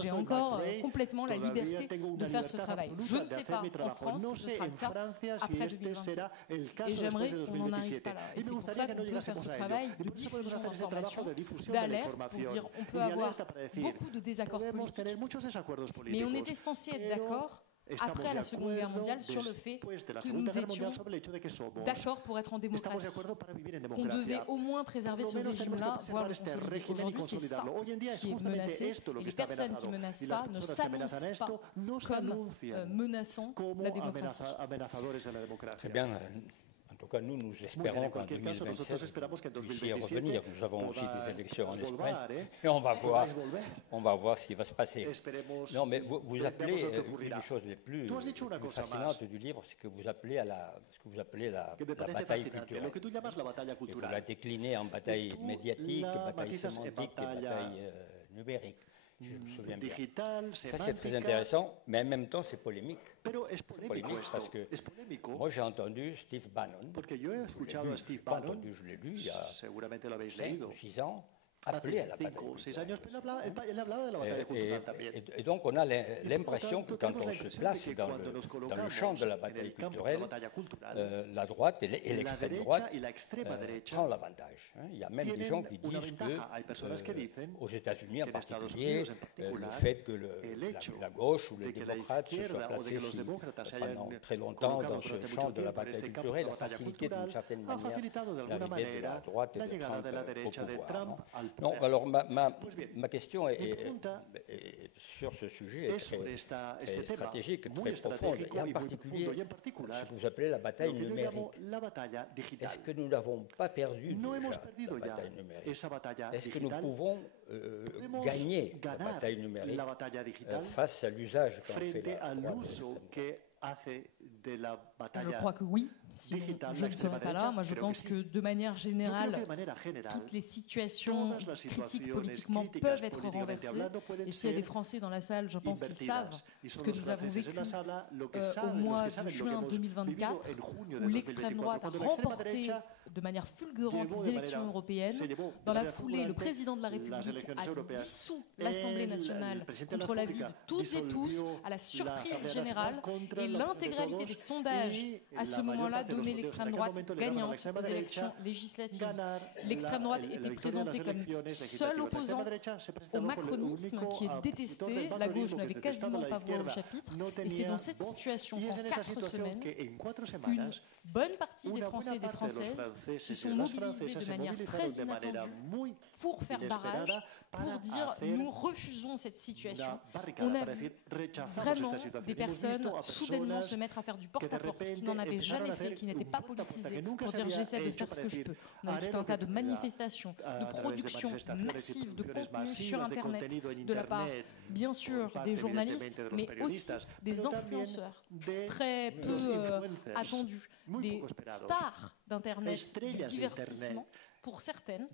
j'ai encore complètement la liberté de faire ce travail. Je ne sais pas en France si ce sera le cas après 2027. Et j'aimerais qu'on n'en arrive pas là. Et c'est pour ça qu'on peut faire ce travail de diffusion d'informations, d'alerte, pour dire on peut avoir beaucoup de désaccords politiques, mais on était censé être d'accord après la Seconde Guerre mondiale sur le fait que nous étions d'accord pour être en démocratie, qu'on devait au moins préserver ce régime-là, voire le consolider. Aujourd'hui, c'est ça qui est menacé, et les personnes qui menacent ça ne s'annoncent pas comme menaçant la démocratie. Très bien. En tout cas, nous espérons qu'en 2027, vous puissiez revenir. Nous avons aussi des élections en Espagne et on va voir ce qui va se passer. Non, mais vous appelez, une des choses les plus fascinantes du livre, c'est que vous appelez à la bataille culturelle. Et vous la déclinez en bataille médiatique, bataille sémantique et bataille numérique. Je me souviens bien. Ça, c'est très intéressant, mais en même temps, c'est polémique. Polémique parce que moi, j'ai entendu Steve Bannon. Je l'ai lu il y a 5 ou 6 ans. Appelé à la bataille culturelle. Et donc, on a l'impression que quand on se place dans le champ de la bataille culturelle, la droite et l'extrême droite prend l'avantage. Il y a même des gens qui disent que, aux États-Unis en particulier, le fait que la gauche ou les démocrates se soient placés pendant très longtemps dans ce champ de la bataille culturelle a facilité d'une certaine manière l'arrivée de la droite et de Trump au pouvoir. Non, alors ma question est sur ce sujet est très stratégique, très profonde, et en particulier ce que vous appelez la bataille numérique. Est-ce que nous n'avons pas perdu déjà la bataille numérique? Est-ce que nous pouvons gagner la bataille numérique face à l'usage qu'en fait la droite? Je crois que oui, si je ne serais pas là. Moi, je pense que de manière générale, toutes les situations critiques politiquement peuvent être renversées. Et s'il y a des Français dans la salle, je pense qu'ils savent ce que nous avons vécu au mois de juin 2024, où l'extrême droite a remporté de manière fulgurante les élections européennes. Dans la foulée, le président de la République a dissous l'Assemblée nationale contre l'avis de toutes et tous, à la surprise générale, et l'intégralité des sondages à ce moment-là donnaient l'extrême droite gagnante aux élections législatives. L'extrême droite était présentée comme seul opposant au macronisme qui est détesté. La gauche n'avait quasiment pas voix au chapitre. Et c'est dans cette situation qu'en 4 semaines, une bonne partie des Français et des Françaises se sont mobilisés de manière très inattendue pour faire barrage, pour dire nous refusons cette situation. On a vu vraiment des personnes soudainement se mettre à faire du porte-à-porte qui n'en avaient jamais fait, qui n'étaient pas politisées, pour dire j'essaie de faire ce que je peux. On a eu tout un tas de manifestations, de production massive de contenu sur Internet de la part, bien sûr, des journalistes, mais aussi des influenceurs très peu attendus, des stars d'Internet, du divertissement. Pour certaines,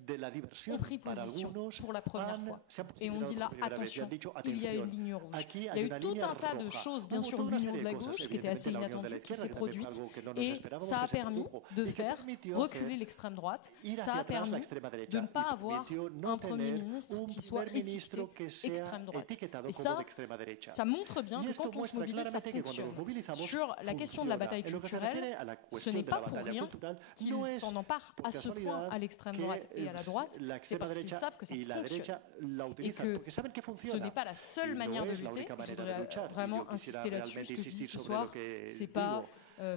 ont pris position pour la première fois. Et on dit là, attention, il y a une ligne rouge. Il y a eu tout un tas de choses, bien sûr, l'union de la gauche, qui était assez inattendue, qui s'est produite, et ça a permis de faire reculer l'extrême droite, ça a permis de ne pas avoir un Premier ministre qui soit étiqueté extrême droite. Et ça montre bien que quand on se mobilise, ça fonctionne. Sur la question de la bataille culturelle, ce n'est pas pour rien qu'ils s'en emparent à ce point à l'extrême droite et à la droite, c'est parce qu'ils savent que ça fonctionne et que ce n'est pas la seule manière de lutter. Je voudrais vraiment insister là-dessus. Ce que je dis ce soir, c'est pas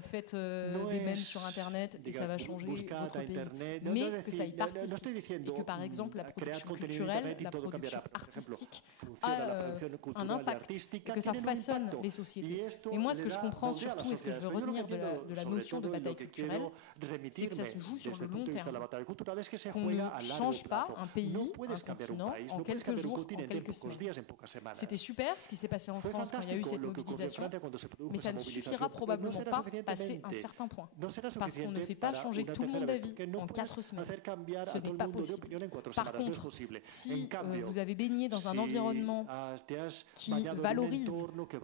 faites des mèmes sur Internet et ça va changer votre pays, mais que ça y participe et que par exemple la production culturelle, la production artistique a un impact et que ça façonne les sociétés. Et moi ce que je comprends surtout et ce que je veux retenir de la notion de bataille culturelle, c'est que ça se joue sur le long terme, qu'on ne change pas un pays, un continent en quelques jours, en quelques semaines. C'était super ce qui s'est passé en France quand il y a eu cette mobilisation, mais ça ne suffira probablement pas passer un certain point, parce qu'on ne fait pas changer tout le monde d'avis en 4 semaines. Ce n'est pas possible. Par contre, si vous avez baigné dans un environnement qui valorise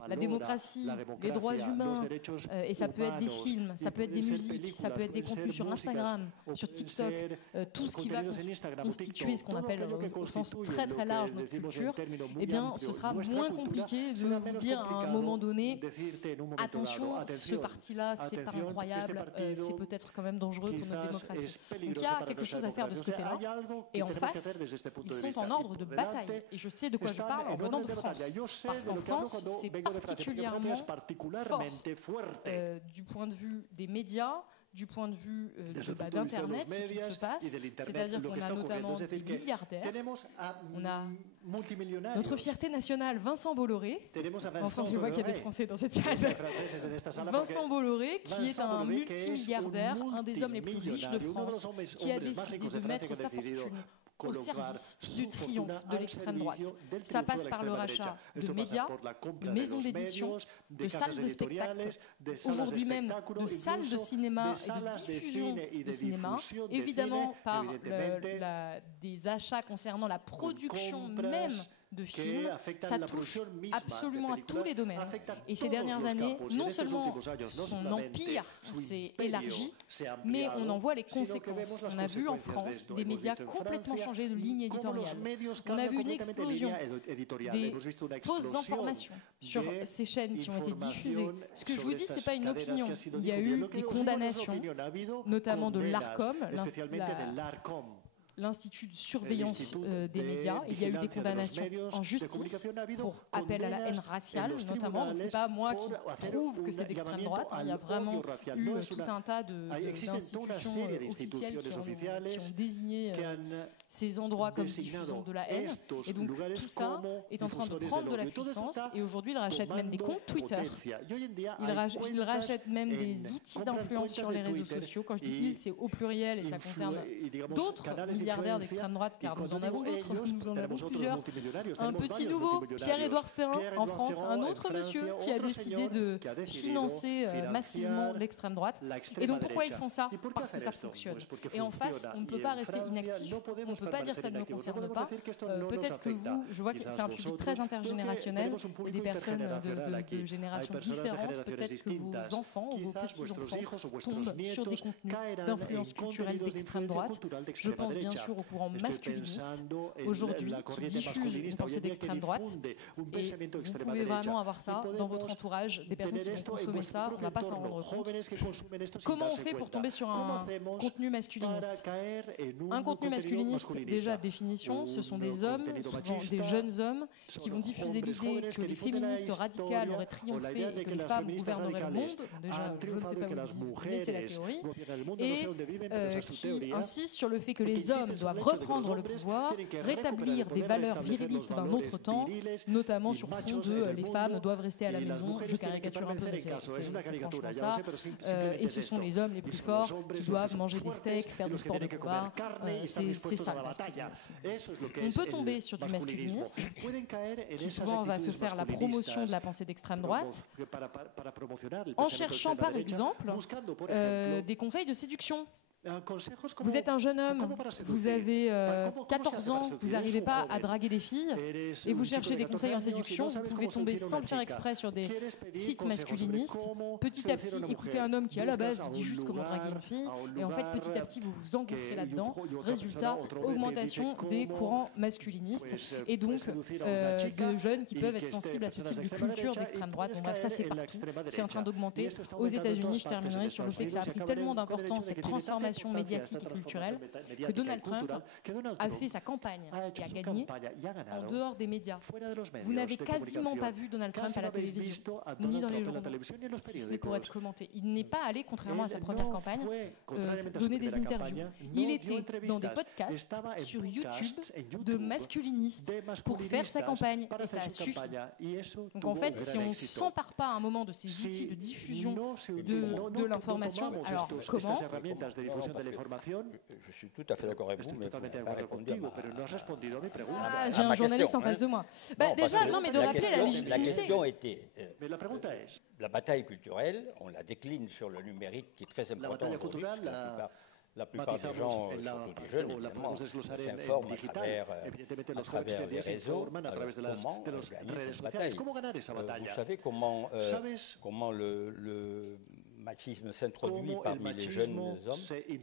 la démocratie, les droits humains, et ça peut être des films, ça peut être des musiques, ça peut être des contenus sur Instagram, sur TikTok, tout ce qui va constituer ce qu'on appelle au sens très très large notre culture, eh bien ce sera moins compliqué de vous dire à un moment donné attention, ce parti-là c'est pas incroyable, c'est peut-être quand même dangereux pour notre démocratie. Donc il y a quelque chose à faire de ce côté-là. Et en face, ils sont en ordre de bataille. Et je sais de quoi je parle en venant de France. Parce qu'en France, c'est particulièrement fort du point de vue des médias, du point de vue d'Internet, ce qui se passe, c'est-à-dire qu'on a notamment des milliardaires, on a notre fierté nationale, Vincent Bolloré, Vincent, je vois qu'il y a des Français dans cette salle, Vincent Bolloré, qui est un multimilliardaire, un des hommes les plus riches de France, qui a décidé de mettre sa fortune au service du triomphe de l'extrême droite. Ça passe par le rachat de médias, de maisons d'édition, de salles de spectacle, aujourd'hui même de salles de cinéma et de diffusion de cinéma, évidemment par des achats concernant la production même de films, ça touche absolument à tous les domaines. Et ces dernières années, non seulement son empire s'est élargi, mais on en voit les conséquences. On a vu en France des médias complètement changer de ligne éditoriale. On a vu une explosion des fausses informations sur ces chaînes qui ont été diffusées. Ce que je vous dis, ce n'est pas une opinion. Il y a eu des condamnations, notamment de l'ARCOM, l'Institut de surveillance des médias. Il y a eu des condamnations en justice pour appel à la haine raciale, notamment. Donc, ce n'est pas moi qui prouve que c'est d'extrême droite. Il y a vraiment eu tout un tas d'institutions officielles qui ont désigné ces endroits comme diffusant de la haine. Et donc, tout ça est en train de prendre de la puissance. Et aujourd'hui, il rachète même des comptes Twitter. Il rachète même des outils d'influence sur les réseaux sociaux. Quand je dis il, c'est au pluriel et ça concerne d'autres milliardaires d'extrême droite, car nous en avons d'autres, nous en avons plusieurs. Un petit nouveau, Pierre-Édouard Stéin, en France, un autre monsieur qui a décidé de financer massivement l'extrême droite. Et donc pourquoi ils font ça? Parce que ça fonctionne. Et en face, on ne peut pas rester inactif, on ne peut pas dire que ça ne me concerne pas. Peut-être que vous, je vois que c'est un public très intergénérationnel et des personnes de générations différentes, peut-être que vos enfants ou vos petits-enfants tombent sur des contenus d'influence culturelle d'extrême droite. Je pense bien sûr au courant masculiniste, aujourd'hui, qui diffuse une pensée d'extrême droite. Et vous pouvez vraiment avoir ça dans votre entourage, des personnes qui vont consommer ça, on ne va pas s'en rendre compte. Comment on fait pour tomber sur un contenu masculiniste? Un contenu masculiniste, déjà définition, ce sont des hommes, souvent des jeunes hommes, qui vont diffuser l'idée que les féministes radicales auraient triomphé et que les femmes gouverneraient le monde. Déjà, je ne sais pas où vous vivez, mais c'est la théorie. Et qui insistent sur le fait que les hommes doivent reprendre le pouvoir, rétablir des valeurs virilistes d'un autre temps, notamment sur fond de les femmes doivent rester à la maison. Je caricature un peu, mais c'est franchement ça. Et ce sont les hommes les plus forts qui doivent manger des steaks, faire du sport de combat. C'est ça le masculinisme. On peut tomber sur du masculinisme qui souvent va se faire la promotion de la pensée d'extrême droite en cherchant par exemple des conseils de séduction. Vous êtes un jeune homme, vous avez 14 ans, vous n'arrivez pas à draguer des filles et vous cherchez des conseils en séduction, vous pouvez tomber sans le faire exprès sur des sites masculinistes. Petit à petit, écoutez un homme qui à la base vous dit juste comment draguer une fille et en fait petit à petit vous vous engouffrez là-dedans. Résultat, augmentation des courants masculinistes et donc de jeunes qui peuvent être sensibles à ce type de culture d'extrême droite. Bon, bref, ça c'est partout, c'est en train d'augmenter. Aux États-Unis, je terminerai sur le fait que ça a pris tellement d'importance cette transformation médiatique et culturelle que Donald Trump a fait sa campagne et a gagné en dehors des médias. Vous n'avez quasiment pas vu Donald Trump à la télévision ni dans les journaux, si ce n'est pour être commenté. Il n'est pas allé, contrairement à sa première campagne, donner des interviews. Il était dans des podcasts sur YouTube de masculinistes pour faire sa campagne et ça a suffi. Donc en fait, si on ne s'empare pas à un moment de ces outils de diffusion de l'information, alors comment? Je suis tout à fait d'accord avec vous, mais vous n'avez pas répondu à j'ai un journaliste en face de moi. Déjà, non, mais de rappeler la légitimité. La question était, la bataille culturelle, on la décline sur le numérique qui est très important aujourd'hui, parce que la plupart des gens, surtout des jeunes, évidemment, s'informent à travers les réseaux. Comment gagner cette bataille? Vous savez comment le machisme s'introduit parmi les jeunes hommes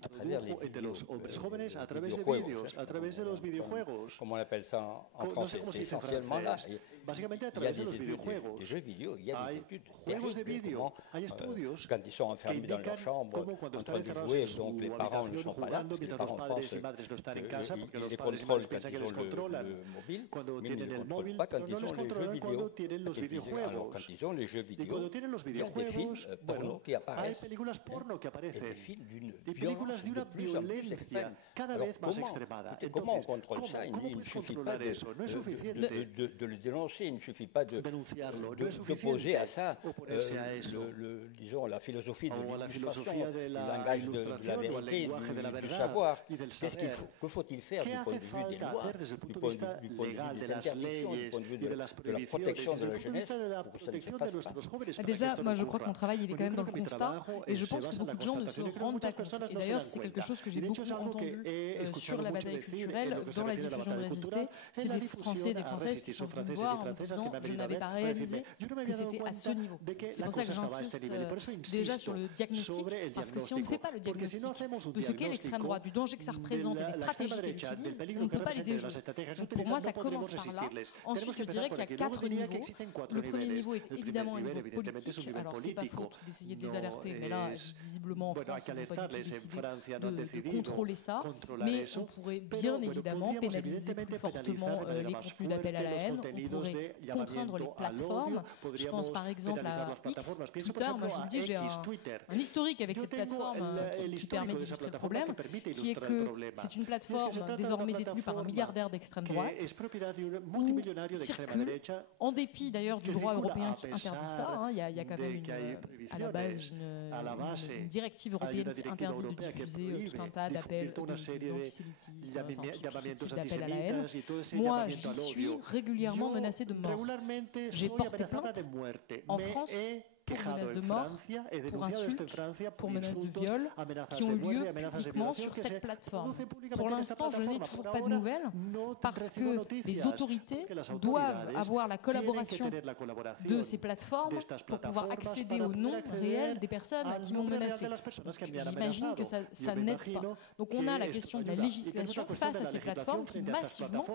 à travers les videojuegos. Comment on appelle ça en français? C'est essentiellement là. Il y a des études, des jeux vidéo, il y a des études terribles. Quand ils sont enfermés dans leur chambre en train de jouer, donc les parents ne sont pas là, parce que les parents pensent qu'ils les contrôlent quand ils ont le mobile, mais ils ne les contrôlent pas quand ils ont les jeux vidéo. Alors quand ils ont les jeux vidéo, il y a des films porno qui apparaissent. Hay películas porno que aparecen y películas de una violencia cada vez más extremada. Comment on contrôle ça? Il ne suffit pas de le dénoncer, il ne suffit pas d'opposer à ça, disons, la philosophie de l'illustration, le langage de la vérité, du savoir. Que faut-il faire du point de vue des lois, du point de vue des interdictions, du point de vue de la protection de la jeunesse, pour que ça ne se passe pas? Déjà, moi je crois que mon travail il est quand même dans le constat. Et je pense que beaucoup de gens ne se rendent pas compte. Et d'ailleurs, c'est quelque chose que j'ai beaucoup entendu sur la bataille culturelle, dans la diffusion de Résister. C'est des Français, des Françaises qui sont venus me voir en me disant « je n'avais pas réalisé que c'était à ce niveau ». C'est pour ça que j'insiste déjà sur le diagnostic, parce que si on ne fait pas le diagnostic de ce qu'est l'extrême droite, du danger que ça représente et des stratégies qu'elle utilise, on ne peut pas les déjouer. Donc pour moi, ça commence par là. Ensuite, je dirais qu'il y a 4 niveaux. Le premier niveau est évidemment un niveau politique. Alors, c'est pas faute d'essayer de les alerter. Mais là, visiblement, en France, on n'a pas du tout décidé de contrôler ça. Mais on pourrait bien évidemment pénaliser plus fortement les contenus d'appel à la haine. On pourrait contraindre les plateformes. Je pense par exemple à X, Twitter. Moi, je vous dis, j'ai un historique avec cette plateforme qui permet d'illustrer le problème, qui est que c'est une plateforme désormais détenue par un milliardaire d'extrême droite, où circule, en dépit d'ailleurs du droit européen qui interdit ça. Il y a quand même à la base une directive européenne qui interdit de diffuser tout un tas d'appels d'antisémitisme, tout type d'appels à la haine. Moi, j'y suis régulièrement menacée de mort. J'ai porté plainte en France pour menaces de mort, pour insultes, pour menaces de viol, qui ont eu lieu publiquement sur cette plateforme. Pour l'instant, je n'ai toujours pas de nouvelles, parce que les autorités doivent avoir la collaboration de ces plateformes pour pouvoir accéder au nom réel des personnes qui m'ont menacé. J'imagine que ça n'aide pas. Donc on a la question de la législation face à ces plateformes qui massivement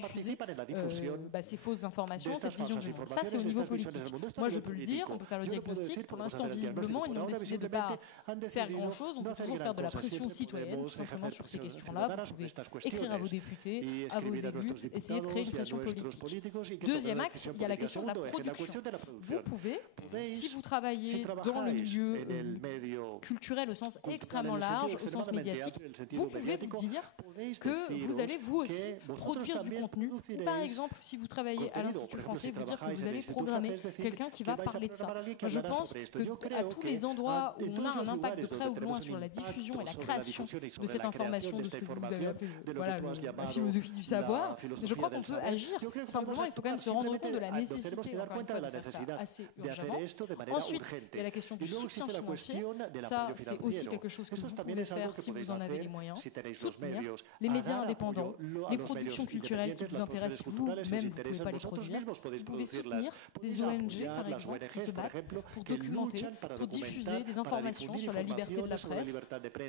participent à diffuser ces fausses informations, cette vision du monde. Ça, c'est au niveau politique. Moi, je peux le dire, on peut faire le diagnostic. Pour l'instant, visiblement, ils ont décidé de ne pas faire grand-chose. On peut toujours faire de la pression citoyenne, tout simplement, sur ces questions-là. Vous pouvez écrire à vos députés, à vos élus, essayer de créer une pression politique. Deuxième axe, il y a la question de la production. Vous pouvez, si vous travaillez dans le milieu culturel au sens extrêmement large, au sens médiatique, vous pouvez vous dire que vous allez vous aussi produire du contenu. Ou par exemple, si vous travaillez à l'Institut français, vous dire que vous allez programmer quelqu'un qui va parler de ça. Je pense qu'à tous les endroits où on a un impact de près ou de loin sur la diffusion et la création de cette information, de ce que vous avez appelé la philosophie du savoir, je crois qu'on peut agir. Simplement, il faut quand même se rendre compte de la nécessité, encore une fois, de faire ça assez urgemment. Ensuite, il y a la question du soutien financier. Ça, c'est aussi quelque chose que vous pouvez faire si vous en avez les moyens. Soutenir les médias indépendants, les productions culturelles qui vous intéressent, si vous-même, vous ne pouvez pas les produire. Vous pouvez soutenir des ONG, par exemple, qui se battent pour documenter, pour diffuser des informations sur la liberté de la presse.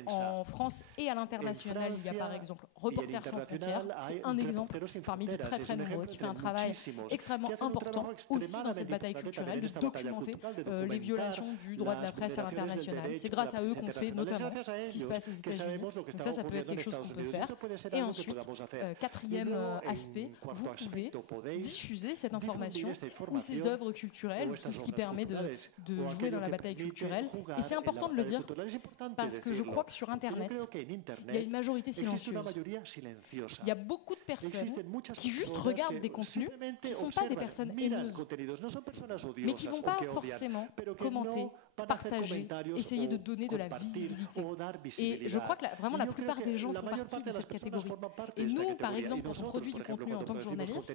En France et à l'international, il y a par exemple Reporters sans frontières. C'est un exemple parmi de très très nombreux qui fait un travail extrêmement important aussi dans cette bataille culturelle de documenter les violations du droit de la presse à l'international. C'est grâce à eux qu'on sait notamment ce qui se passe aux États-Unis. Donc ça peut être quelque chose qu'on peut faire. Et ensuite, quatrième aspect, vous pouvez diffuser cette information ou ces œuvres culturelles, tout ce qui permet de jouer dans la bataille culturelle. Et c'est important de le dire parce que je crois que sur Internet, il y a une majorité silencieuse. Il y a beaucoup de personnes qui juste regardent des contenus qui ne sont pas des personnes haineuses, mais qui ne vont pas forcément commenter, partager, essayer de donner de la visibilité. Et je crois que vraiment la plupart des gens font partie de cette catégorie. Et nous, par exemple, quand on produit du contenu en tant que journaliste,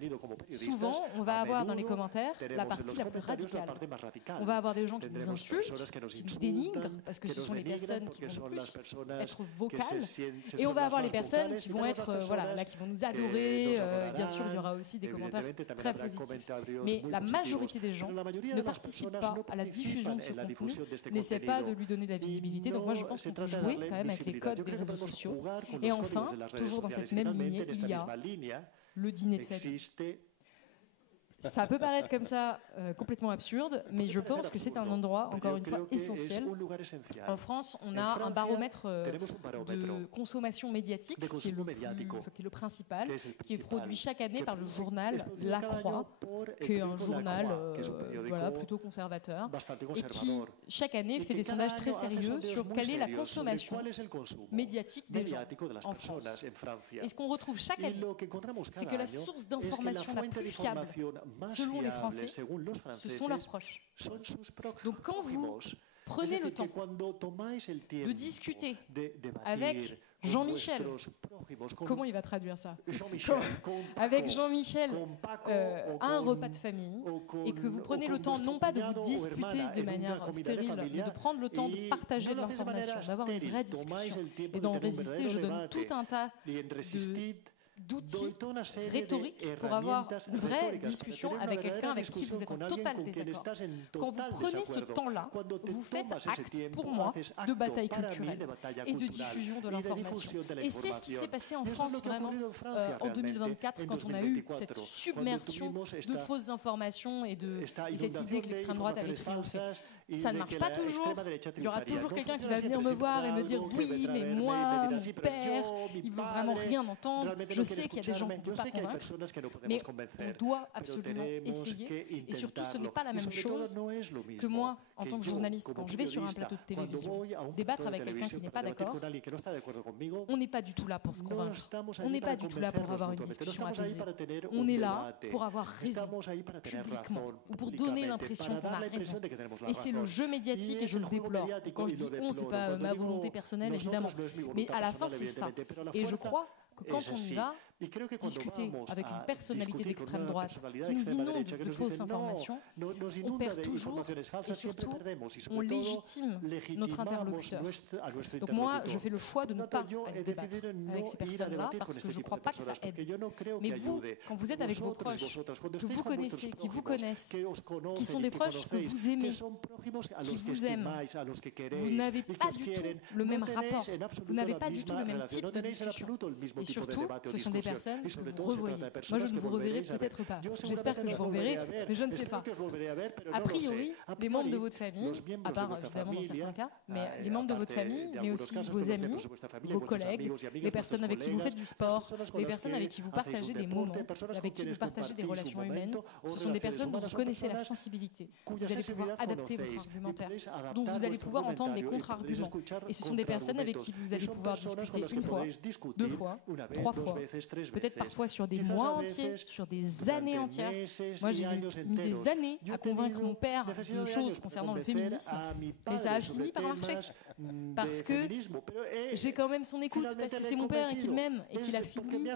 souvent, on va avoir dans les commentaires la partie la plus radicale. On va avoir des gens qui nous insultent, qui nous dénigrent, parce que ce sont les personnes qui vont plus être vocales. Et on va avoir les personnes qui vont être, là, qui vont nous adorer. Bien sûr, il y aura aussi des commentaires très positifs. Mais la majorité des gens ne participent pas à la diffusion de ce contenu, n'essaient pas de lui donner de la visibilité. Donc moi, je pense qu'on peut jouer quand même avec les codes des réseaux sociaux. Et enfin, toujours dans cette même lignée, il y a le dîner de famille. Ça peut paraître comme ça complètement absurde, mais je pense que c'est un endroit, encore une fois, essentiel. En France, on a un baromètre de consommation médiatique qui est le principal, qui est produit chaque année par le journal La Croix, qui est un journal plutôt conservateur, et qui, chaque année, fait des sondages très sérieux sur quelle est la consommation médiatique des gens en France. Et ce qu'on retrouve chaque année, c'est que la source d'information la plus fiable, selon les Français, ce sont leurs proches. Donc quand vous prenez le temps de discuter avec Jean-Michel, comment il va traduire ça? Avec Jean-Michel à un repas de famille, et que vous prenez le temps non pas de vous disputer de manière stérile, mais de prendre le temps de partager de l'information, d'avoir une vraie discussion. Et dans Résister, je donne tout un tas d'outils rhétoriques pour avoir une vraie discussion avec quelqu'un avec qui vous êtes en total désaccord. Quand vous prenez ce temps-là, vous faites acte, pour moi, de bataille culturelle et de diffusion de l'information. Et c'est ce qui s'est passé en France vraiment en 2024, quand on a eu cette submersion de fausses informations et cette idée que l'extrême droite avait triomphé. Ça ne marche pas toujours. Il y aura toujours quelqu'un qui va venir me voir et me dire « Oui, mais moi, mon père, il ne veut vraiment rien entendre. » Je sais qu'il y a des gens qu'on ne peut pas convaincre, mais on doit absolument essayer. Et surtout, ce n'est pas la même chose que moi, en tant que journaliste, quand je vais sur un plateau de télévision, débattre avec quelqu'un qui n'est pas d'accord. On n'est pas du tout là pour se convaincre. On n'est pas du tout là pour avoir une discussion apaisée. On est là pour avoir raison, publiquement, ou pour donner l'impression qu'on a raison. Et c'est le au jeu médiatique et je le déplore. Quand je dis on, c'est pas ma volonté personnelle évidemment, mais à la fin c'est ça. Et je crois que quand on y va discuter avec une personnalité d'extrême droite qui nous inonde de fausses informations, on perd toujours et surtout on légitime notre interlocuteur. Donc moi, je fais le choix de ne pas aller débattre avec ces personnes-là parce que je ne crois pas que ça aide. Mais vous, quand vous êtes avec vos proches, que vous connaissez, qui vous connaissent, qui sont des proches que vous aimez, qui vous aiment, vous n'avez pas du tout le même rapport, vous n'avez pas du tout le même type de discussion. Et surtout, ce sont des personnes que vous revoyez. Moi, je ne vous reverrai peut-être pas. J'espère que je vous reverrai, mais je ne sais pas. A priori, les membres de votre famille, à part évidemment dans certains cas, mais les membres de votre famille, mais aussi vos amis, vos collègues, les personnes avec qui vous faites du sport, les personnes avec qui vous partagez des moments, avec qui vous partagez des relations humaines, ce sont des personnes dont vous connaissez la sensibilité. Vous allez pouvoir adapter votre argumentaire, dont vous allez pouvoir entendre les contre-arguments. Et ce sont des personnes avec qui vous allez pouvoir discuter une fois, deux fois, trois fois, peut-être parfois sur des mois entiers, sur des années entières. Moi, j'ai mis des années à convaincre mon père de choses concernant le féminisme, mais ça a fini par marcher. Parce que j'ai quand même son écoute, parce que c'est mon père et qu'il m'aime et qu'il a fini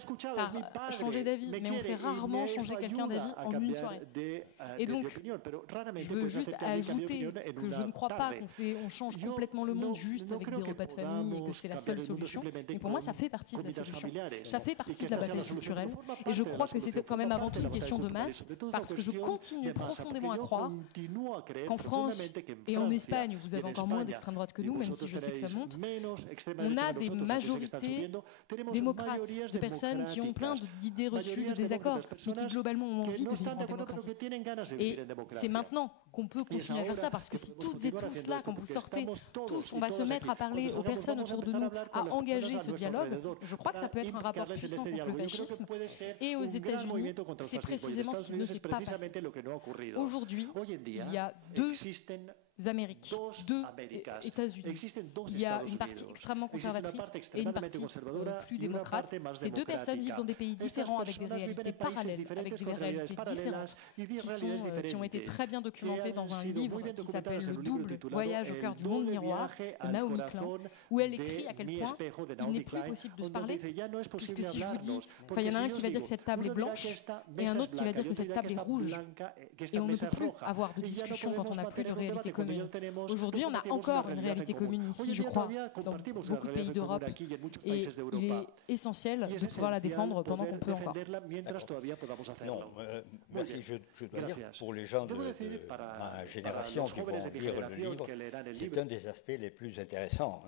par changer d'avis. Mais on fait rarement changer quelqu'un d'avis en une soirée. Et donc, je veux juste ajouter que je ne crois pas qu'on change complètement le monde juste avec des repas de famille et que c'est la seule solution. Mais pour moi, ça fait partie de la solution. Ça fait partie de la bataille culturelle. Et je crois que c'est quand même avant tout une question de masse, parce que je continue profondément à croire qu'en France et en Espagne, vous avez encore moins d'extrême droite que nous, même si je sais que ça monte, on a des majorités démocrates, de personnes qui ont plein d'idées reçues, de désaccords, mais qui globalement ont envie de vivre en démocratie. Et c'est maintenant qu'on peut continuer à faire ça, parce que si toutes et tous là, quand vous sortez, tous, on va se mettre à parler aux personnes autour de nous, à engager ce dialogue, je crois que ça peut être un rapport puissant contre le fascisme. Et aux États-Unis, c'est précisément ce qui ne s'est pas passé. Aujourd'hui, il y a deux Amériques, deux États-Unis. Il y a une partie extrêmement conservatrice et une partie plus démocrate. Ces deux personnes vivent dans des pays différents, avec des réalités parallèles, avec des réalités différentes, qui ont été très bien documentées dans un livre qui s'appelle Le double voyage au cœur du monde miroir de Naomi Klein, où elle écrit à quel point il n'est plus possible de se parler, puisque si je vous dis, il y en a un qui va dire que cette table est blanche et un autre qui va dire que cette table est rouge, et on ne peut plus avoir de discussion quand on n'a plus de réalité commune. Aujourd'hui, on a encore une réalité commune ici, je crois, dans beaucoup de pays d'Europe, et il est essentiel de pouvoir la défendre pendant qu'on peut encore. Non, merci. Je dois dire, pour les gens de ma génération qui vont lire le livre, c'est un des aspects les plus intéressants.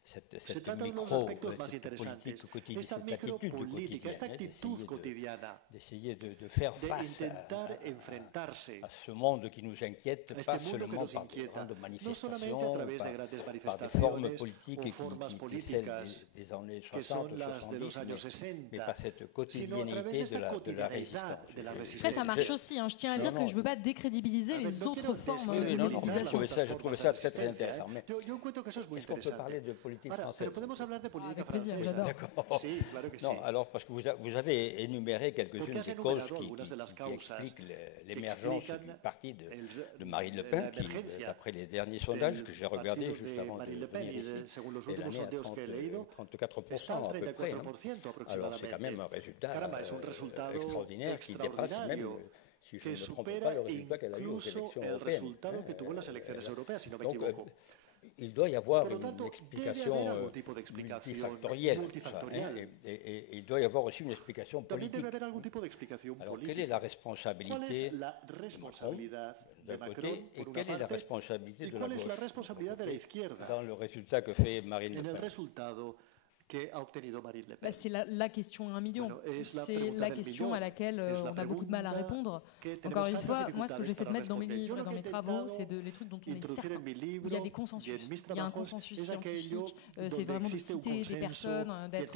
Cette micro-politique quotidienne, cette attitude quotidienne, d'essayer de faire face à ce monde qui nous inquiète, pas seulement par des grandes manifestations, par des formes politiques qui est celle des années 60, 70, mais par cette quotidiennité de la résistance. Après, ça marche aussi. Je tiens à dire que je ne veux pas décrédibiliser les autres formes de mobilisation. Je trouvais ça très, très intéressant. Mais est-ce qu'on peut parler de politique française? Avec plaisir, j'adore. D'accord. Non, alors, parce que vous avez énuméré quelques-unes des causes qui expliquent l'émergence du parti de Marine Le Pen, qui, d'après les derniers sondages que j'ai regardés juste avant de venir ici, est l'année à 34% à peu près. Alors, c'est quand même un résultat extraordinaire qui dépasse même, si je ne me trompe pas, le résultat qu'elle a eu aux élections européennes. Donc, il doit y avoir une explication multifactorielle, et il doit y avoir aussi une explication politique. Alors, quelle est la responsabilité d'un côté et quelle est la responsabilité de la gauche dans le résultat que fait Marine Le Pen? C'est la question à 1 million. C'est la question à laquelle on a beaucoup de mal à répondre. Encore une fois, moi, ce que j'essaie de mettre dans mes livres et dans mes travaux, c'est les trucs dont on est certain. Il y a des consensus. Il y a un consensus scientifique. C'est vraiment de citer des personnes, d'être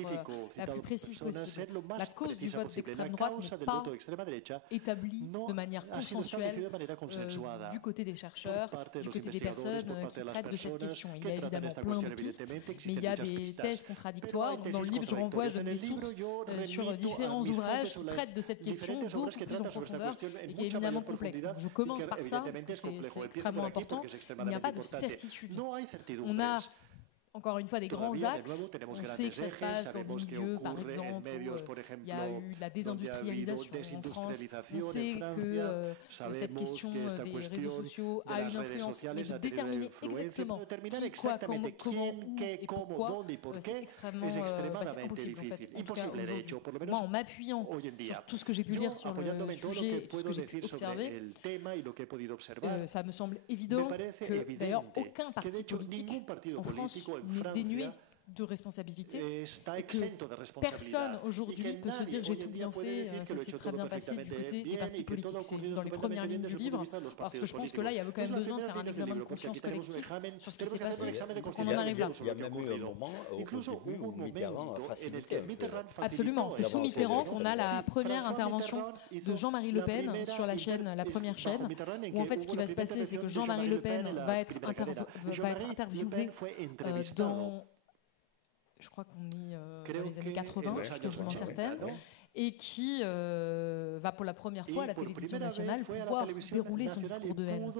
la plus précise possible. La cause du vote d'extrême droite n'est pas établie de manière consensuelle du côté des chercheurs, du côté des personnes qui traitent de cette question. Il y a évidemment plein de pistes, mais il y a des thèses contradictoires victoire. Donc, dans le livre, je renvoie des sources sur différents ouvrages qui traitent de cette question beaucoup plus en profondeur et qui est éminemment complexe. Donc, je commence par ça, parce que c'est extrêmement important. Il n'y a pas de certitude. On a encore une fois des grands axes. On sait que ça se passe dans des milieux, par exemple, où il y a eu de la désindustrialisation en France. On sait que cette question des réseaux sociaux a une influence, mais de déterminer exactement qui, quoi, comment, où et pourquoi, c'est extrêmement c'est impossible en fait. En tout cas, aujourd'hui, moi, en m'appuyant sur tout ce que j'ai pu lire sur le sujet, tout ce que j'ai pu observer, ça me semble évident que d'ailleurs aucun parti politique en France n'est dénué de responsabilité, et que personne aujourd'hui peut se dire j'ai tout bien fait, ça s'est très bien passé du côté des partis politiques. C'est dans les premières lignes du livre, parce que je pense que là il y a quand même besoin de faire un examen de conscience collectif sur ce qui s'est passé pour qu'on en arrive là. Il y a même eu un moment au début où Mitterrand a facilité un peu. Absolument, c'est sous Mitterrand qu'on a la première intervention de Jean-Marie Le Pen sur la chaîne, la première chaîne, où en fait ce qui va se passer c'est que Jean-Marie Le Pen va être interviewé dans... Je crois qu'on est dans les années 80, je suis quasiment certaine, et qui va pour la première fois à la télévision nationale pouvoir dérouler son discours de haine.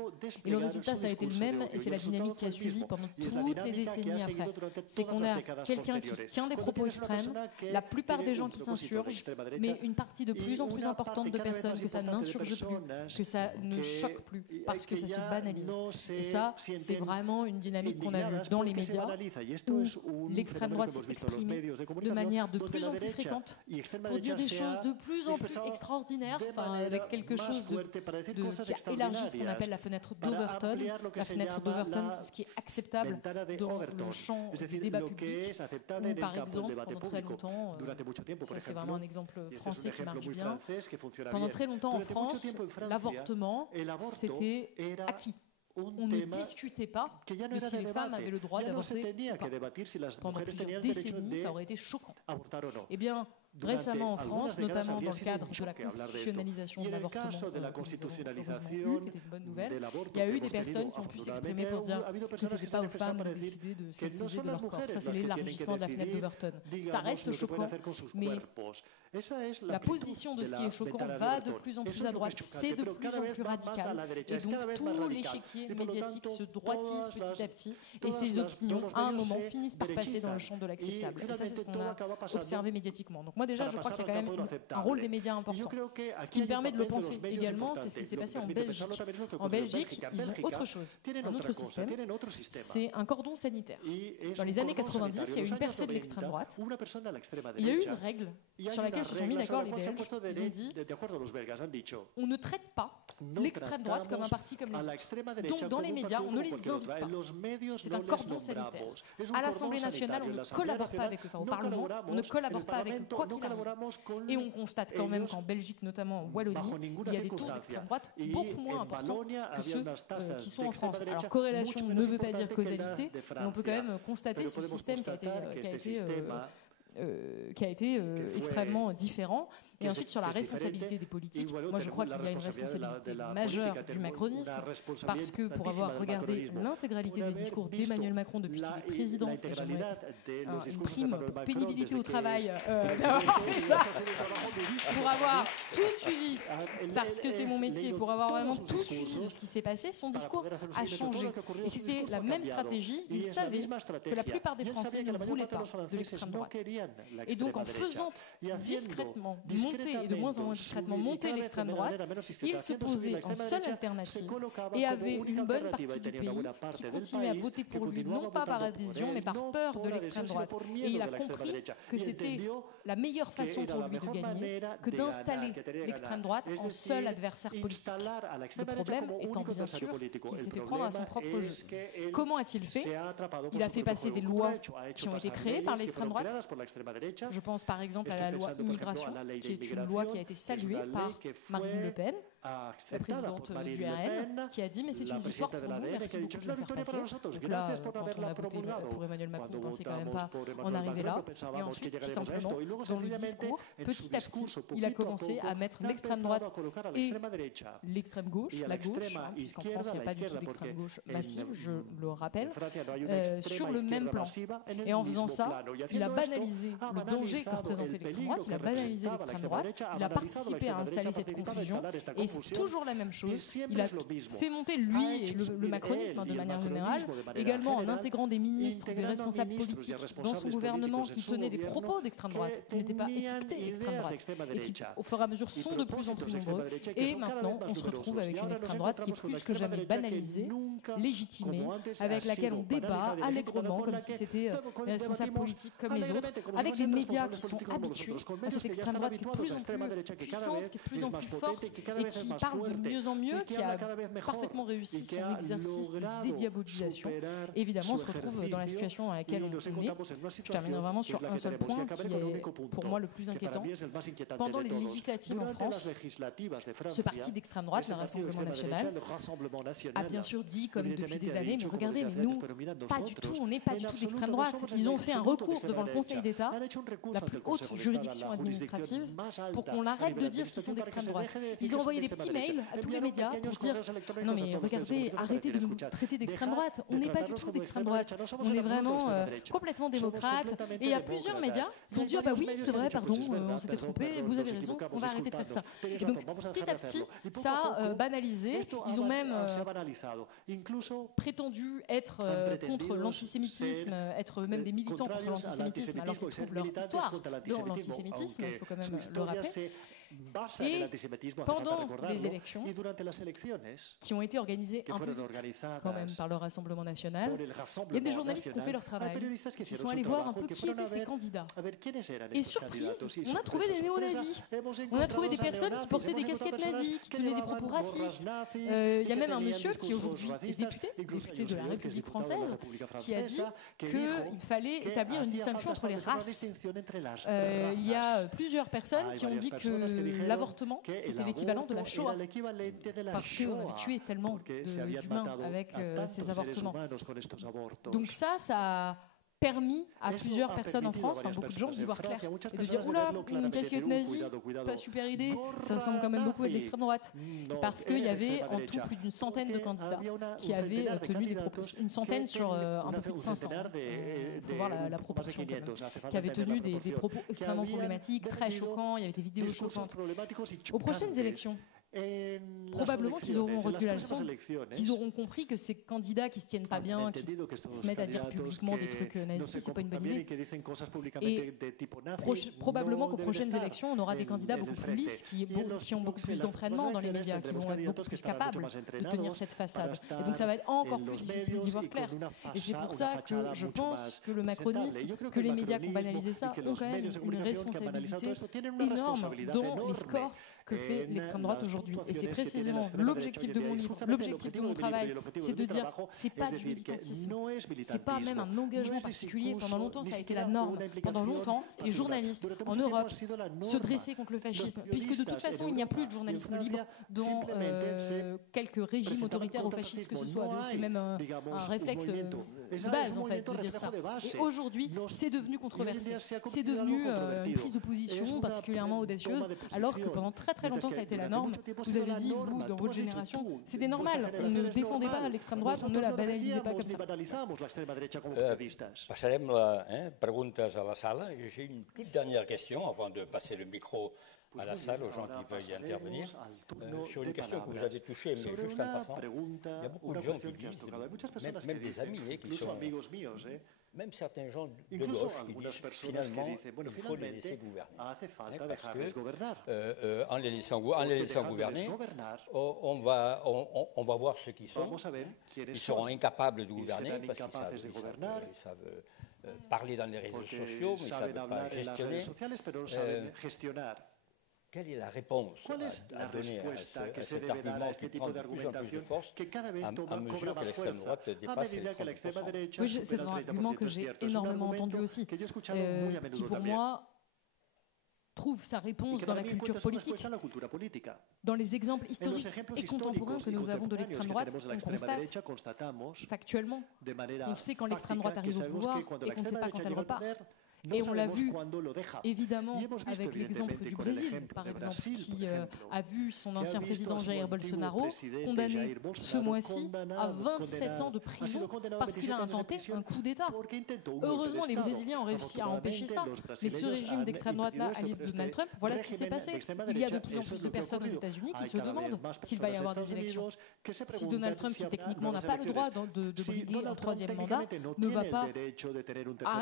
Et le résultat, ça a été le même, et c'est la dynamique qui a suivi pendant toutes les décennies après. C'est qu'on a quelqu'un qui tient des propos extrêmes, la plupart des gens qui s'insurgent, mais une partie de plus en plus importante de personnes que ça n'insurge plus, que ça ne choque plus, parce que ça se banalise. Et ça, c'est vraiment une dynamique qu'on a vue dans les médias, où l'extrême droite s'est exprimée de manière de plus en plus fréquente pour dire des choses de plus en plus extraordinaires, avec quelque chose qui a élargi ce qu'on appelle la fenêtre d'Overton. La fenêtre d'Overton, c'est ce qui est acceptable dans le champ du débat public, où par exemple, pendant très longtemps, ça c'est vraiment un exemple français qui marche bien, pendant très longtemps en France, l'avortement, c'était acquis. On ne discutait pas de si les femmes avaient le droit d'avorter ou pas. Pendant plusieurs décennies, ça aurait été choquant. Eh bien, récemment en France, notamment dans le cadre de la constitutionnalisation de l'avortement, qui était une bonne nouvelle, il y a eu des personnes qui ont pu s'exprimer pour dire que ce n'était pas aux femmes de décider de ce qu'elles faisaient de leur corps. Ça, c'est l'élargissement de la fenêtre d'Overton. Ça reste choquant, mais la position de ce qui est choquant va de plus en plus à droite. C'est de plus en plus radical. Et donc, tout l'échiquier médiatique se droitise petit à petit, et ces opinions, à un moment, finissent par passer dans le champ de l'acceptable. Et ça, c'est ce qu'on a observé médiatiquement. Donc, moi, déjà, je crois qu'il y a quand même un rôle des médias important. Ce qui me permet de le penser également, c'est ce qui s'est passé en Belgique. En Belgique, ils ont autre chose, un autre système. C'est un cordon sanitaire. Dans les années 90, il y a eu une percée de l'extrême droite. Il y a eu une règle sur laquelle se sont mis d'accord les Belges. Ils ont dit on ne traite pas l'extrême droite comme un parti comme les autres. Donc, dans les médias, on ne les invite pas. C'est un cordon sanitaire. À l'Assemblée nationale, on ne collabore pas avec eux. Enfin, au Parlement, on ne collabore pas avec eux, quoi qu'il arrive. Et on constate quand même qu'en Belgique, notamment en Wallonie, il y a des taux d'extrême droite beaucoup moins importants que ceux qui sont en France. Alors, corrélation ne veut pas dire causalité, mais on peut quand même constater ce système qui a été extrêmement différent. Et ensuite, sur la responsabilité des politiques, moi je crois qu'il y a une responsabilité majeure du macronisme, parce que pour avoir regardé l'intégralité des discours d'Emmanuel Macron depuis qu'il est président, et j'aimerais une prime pour pénibilité au travail, pour avoir tout suivi, parce que c'est mon métier, pour avoir vraiment tout suivi de ce qui s'est passé, son discours a changé. Et c'était la même stratégie, il savait que la plupart des Français ne voulaient pas de l'extrême droite. Et donc en faisant discrètement et de moins en moins discrètement monter l'extrême droite, il se posait en seule alternative et avait une bonne partie du pays qui continuait à voter pour lui, non pas par adhésion, mais par peur de l'extrême droite. Et il a compris que c'était la meilleure façon pour lui de gagner que d'installer l'extrême droite en seul adversaire politique. Le problème étant bien sûr qu'il s'est fait prendre à son propre jeu. Comment a-t-il fait? Il a fait passer des lois qui ont été créées par l'extrême droite. Je pense par exemple à la loi immigration, qui est une loi qui a été saluée par Marine Le Pen, la présidente du RN, qui a dit mais c'est une victoire pour nous, merci beaucoup de le faire passer. Donc là, quand on a voté pour Emmanuel Macron, on ne pensait quand même pas en arriver là. Et ensuite, tout simplement, dans le discours, petit à petit, il a commencé à mettre l'extrême droite et l'extrême gauche, la gauche, puisqu'en France, il n'y a pas du tout d'extrême gauche massive, je le rappelle, sur le même plan. Et en faisant ça, il a banalisé le danger que représentait l'extrême droite, il a banalisé l'extrême droite, il a participé à installer cette confusion, et c'est toujours la même chose. Il a fait monter, lui, et le macronisme de manière générale, également en intégrant des ministres, des responsables politiques dans son gouvernement qui tenaient des propos d'extrême droite, qui n'étaient pas étiquetés extrême droite, et qui, au fur et à mesure, sont de plus en plus nombreux. Et maintenant, on se retrouve avec une extrême droite qui est plus que jamais banalisée, légitimée, avec laquelle on débat allègrement, comme si c'était des responsables politiques comme les autres, avec des médias qui sont habitués à cette extrême droite qui est de plus en plus puissante, qui est de plus en plus forte, et qui parle de mieux en mieux, qui a parfaitement réussi son exercice de dédiabolisation. Évidemment, on se retrouve dans la situation dans laquelle on est. Je terminerai vraiment sur un seul point qui est pour moi le plus inquiétant. Pendant les législatives en France, ce parti d'extrême droite, le Rassemblement national, a bien sûr dit, comme depuis des années, mais regardez, mais nous, pas du tout, on n'est pas du tout d'extrême droite. Ils ont fait un recours devant le Conseil d'État, la plus haute juridiction administrative, pour qu'on arrête de dire qu'ils sont d'extrême droite. Ils ont envoyé des petits mails à tous les médias pour dire non mais regardez, arrêtez de nous traiter d'extrême droite, on n'est pas du tout d'extrême droite, on est vraiment complètement démocrate. Et il y a plusieurs médias qui ont dit ah bah oui c'est vrai, pardon, on s'était trompé, vous avez raison, on va arrêter de faire ça. Et donc petit à petit ça a banalisé, ils ont même prétendu être contre l'antisémitisme, être même des militants contre l'antisémitisme, alors qu'ils trouvent leur histoire dans l'antisémitisme, il faut quand même le rappeler. Et pendant les élections, qui ont été organisées un peu vite quand même par le Rassemblement national, il y a des journalistes qui ont fait leur travail, qui sont allés voir un peu qui étaient ces candidats. Et surprise, on a trouvé des néo-nazis, on a trouvé des personnes qui portaient des casquettes nazies, qui tenaient des propos racistes. Il y a même un monsieur qui aujourd'hui est député de la République française, qui a dit qu'il fallait établir une distinction entre les races. Il y a plusieurs personnes qui ont dit que l'avortement, c'était l'équivalent de la Shoah, parce qu'on avait tué tellement d'humains avec ces avortements. Donc ça a permis à plusieurs personnes en France, beaucoup de gens, d'y voir clair et de dire oula, une casquette nazie, pas super idée, ça ressemble quand même beaucoup à de l'extrême droite. Parce qu'il y avait en tout plus d'une centaine de candidats qui avaient tenu des propos, une centaine sur un peu plus de 500, il faut voir la proportion quand même, qui avaient tenu des propos extrêmement problématiques, très choquants, il y avait des vidéos choquantes. Aux prochaines élections, probablement qu'ils auront retenu la leçon, qu'ils auront compris que ces candidats qui se tiennent pas bien, qui se mettent à dire publiquement des trucs nazis, c'est pas une bonne idée. Et probablement qu'aux prochaines élections, on aura des candidats beaucoup plus lisses, qui ont beaucoup plus d'entraînement dans les médias, qui vont être beaucoup plus capables de tenir cette façade. Et donc ça va être encore plus difficile d'y voir clair. Et c'est pour ça que je pense que le macronisme, que les médias qui ont banalisé ça, ont quand même une responsabilité énorme dans les scores que fait l'extrême droite aujourd'hui. Et c'est précisément l'objectif de mon livre, l'objectif de mon travail, c'est de dire c'est pas du militantisme, c'est pas même un engagement particulier. Pendant longtemps, ça a été la norme. Pendant longtemps, les journalistes en Europe se dressaient contre le fascisme, puisque de toute façon, il n'y a plus de journalisme libre dans quelques régimes autoritaires ou fascistes que ce soit. C'est même un réflexe de base, en fait, de dire ça. Et aujourd'hui, c'est devenu controversé. C'est devenu une prise de position particulièrement audacieuse, alors que pendant très longtemps ça a été la norme. Vous avez dit, vous, dans votre génération, c'était normal, on ne défendait pas l'extrême droite, on ne la banalisait pas comme ça. Passarem les preguntes à la salle. J'ai une toute dernière question avant de passer le micro à la salle, aux gens qui veuillent intervenir. Sur une question que vous avez touchée, mais juste en passant, il y a beaucoup de gens qui disent, même des amis, qui sont... Même certains gens de gauche qui disent finalement il faut les laisser gouverner. Parce que, en les laissant gouverner, on va voir ceux qui sont. Ils seront incapables de gouverner parce qu'ils savent parler dans les réseaux sociaux, mais ils ne savent pas gestionner. Quelle est la réponse à donner à cet argument qui prend de plus en plus de force à mesure que l'extrême droite dépasse les 30%? Oui, c'est un argument que j'ai énormément entendu aussi, qui pour moi trouve sa réponse dans la culture politique. Dans les exemples historiques et contemporains que nous avons de l'extrême droite, on constate factuellement qu'on sait quand l'extrême droite arrive au pouvoir et qu'on ne sait pas quand elle repart. Et on l'a vu évidemment avec l'exemple du Brésil, par exemple, qui a vu son ancien président Jair Bolsonaro condamné ce mois-ci à 27 ans de prison parce qu'il a intenté un coup d'État. Heureusement, les Brésiliens ont réussi à empêcher ça, mais ce régime d'extrême droite-là, allié de Donald Trump, voilà ce qui s'est passé. Il y a de plus en plus de personnes aux États-Unis qui se demandent s'il va y avoir des élections. Si Donald Trump, qui techniquement n'a pas le droit de briguer un troisième mandat, ne va pas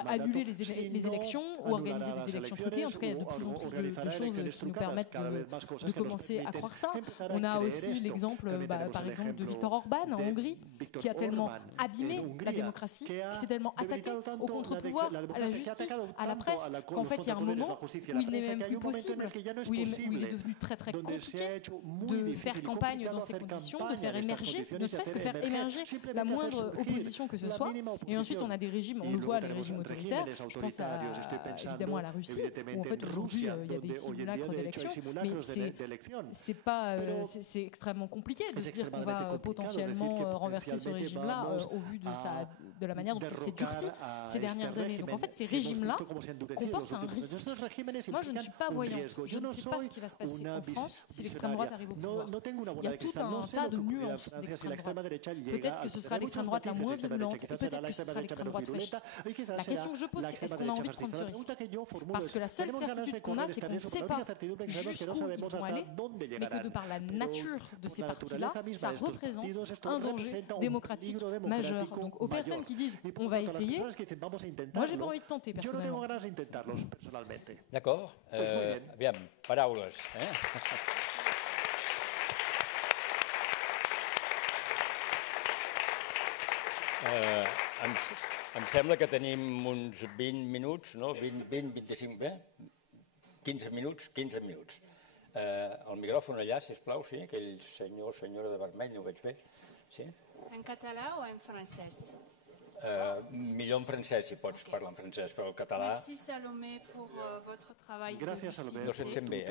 annuler les élections ou organiser des élections truquées. En tout cas, il y a de plus en plus de choses qui nous permettent de commencer à croire ça. On a aussi l'exemple, par exemple, de Viktor Orban en Hongrie, qui a tellement abîmé la démocratie, qui s'est tellement attaqué au contre-pouvoir, à la justice, à la presse, qu'en fait, il y a un moment où il n'est même plus possible, où il est devenu très très compliqué de faire campagne dans ces conditions, de faire émerger, ne serait-ce que faire émerger la moindre opposition que ce soit. Et ensuite, on a des régimes, on le voit, les régimes autoritaires. Je pense évidemment à la Russie, où en fait aujourd'hui il y a des simulacres d'élections, mais c'est extrêmement compliqué de se dire qu'on va potentiellement renverser ce régime-là au vu de la manière dont ça s'est durci ces dernières années. Donc en fait, ces régimes-là comportent un risque. Moi, je ne suis pas voyante. Je ne sais pas ce qui va se passer en France si l'extrême droite arrive au pouvoir. Il y a tout un tas de nuances d'extrême droite. Peut-être que ce sera l'extrême droite la moins virulente, et peut-être que ce sera l'extrême droite fasciste. La question que je pose, c'est est-ce qu'on a envie de prendre ce risque? Parce que la seule certitude qu'on a, c'est qu'on ne sait pas jusqu'où ils vont aller, mais que de par la nature de ces partis-là, ça représente un danger démocratique majeur. Donc aux personnes qui disent on va essayer, moi j'ai pas envie de tenter personnellement. D'accord. Bien, paraules. Em sembla que tenim uns 20 minuts, no? 20-25, 15 minuts. El micròfon allà, sisplau, sí? Aquell senyor o senyora de vermell, no ho veig bé. Sí? En català o en francès? Millor en francès, si pots parlar en francès, però el català... Merci Salomé pour votre travail de lucidité. No se't sent bé,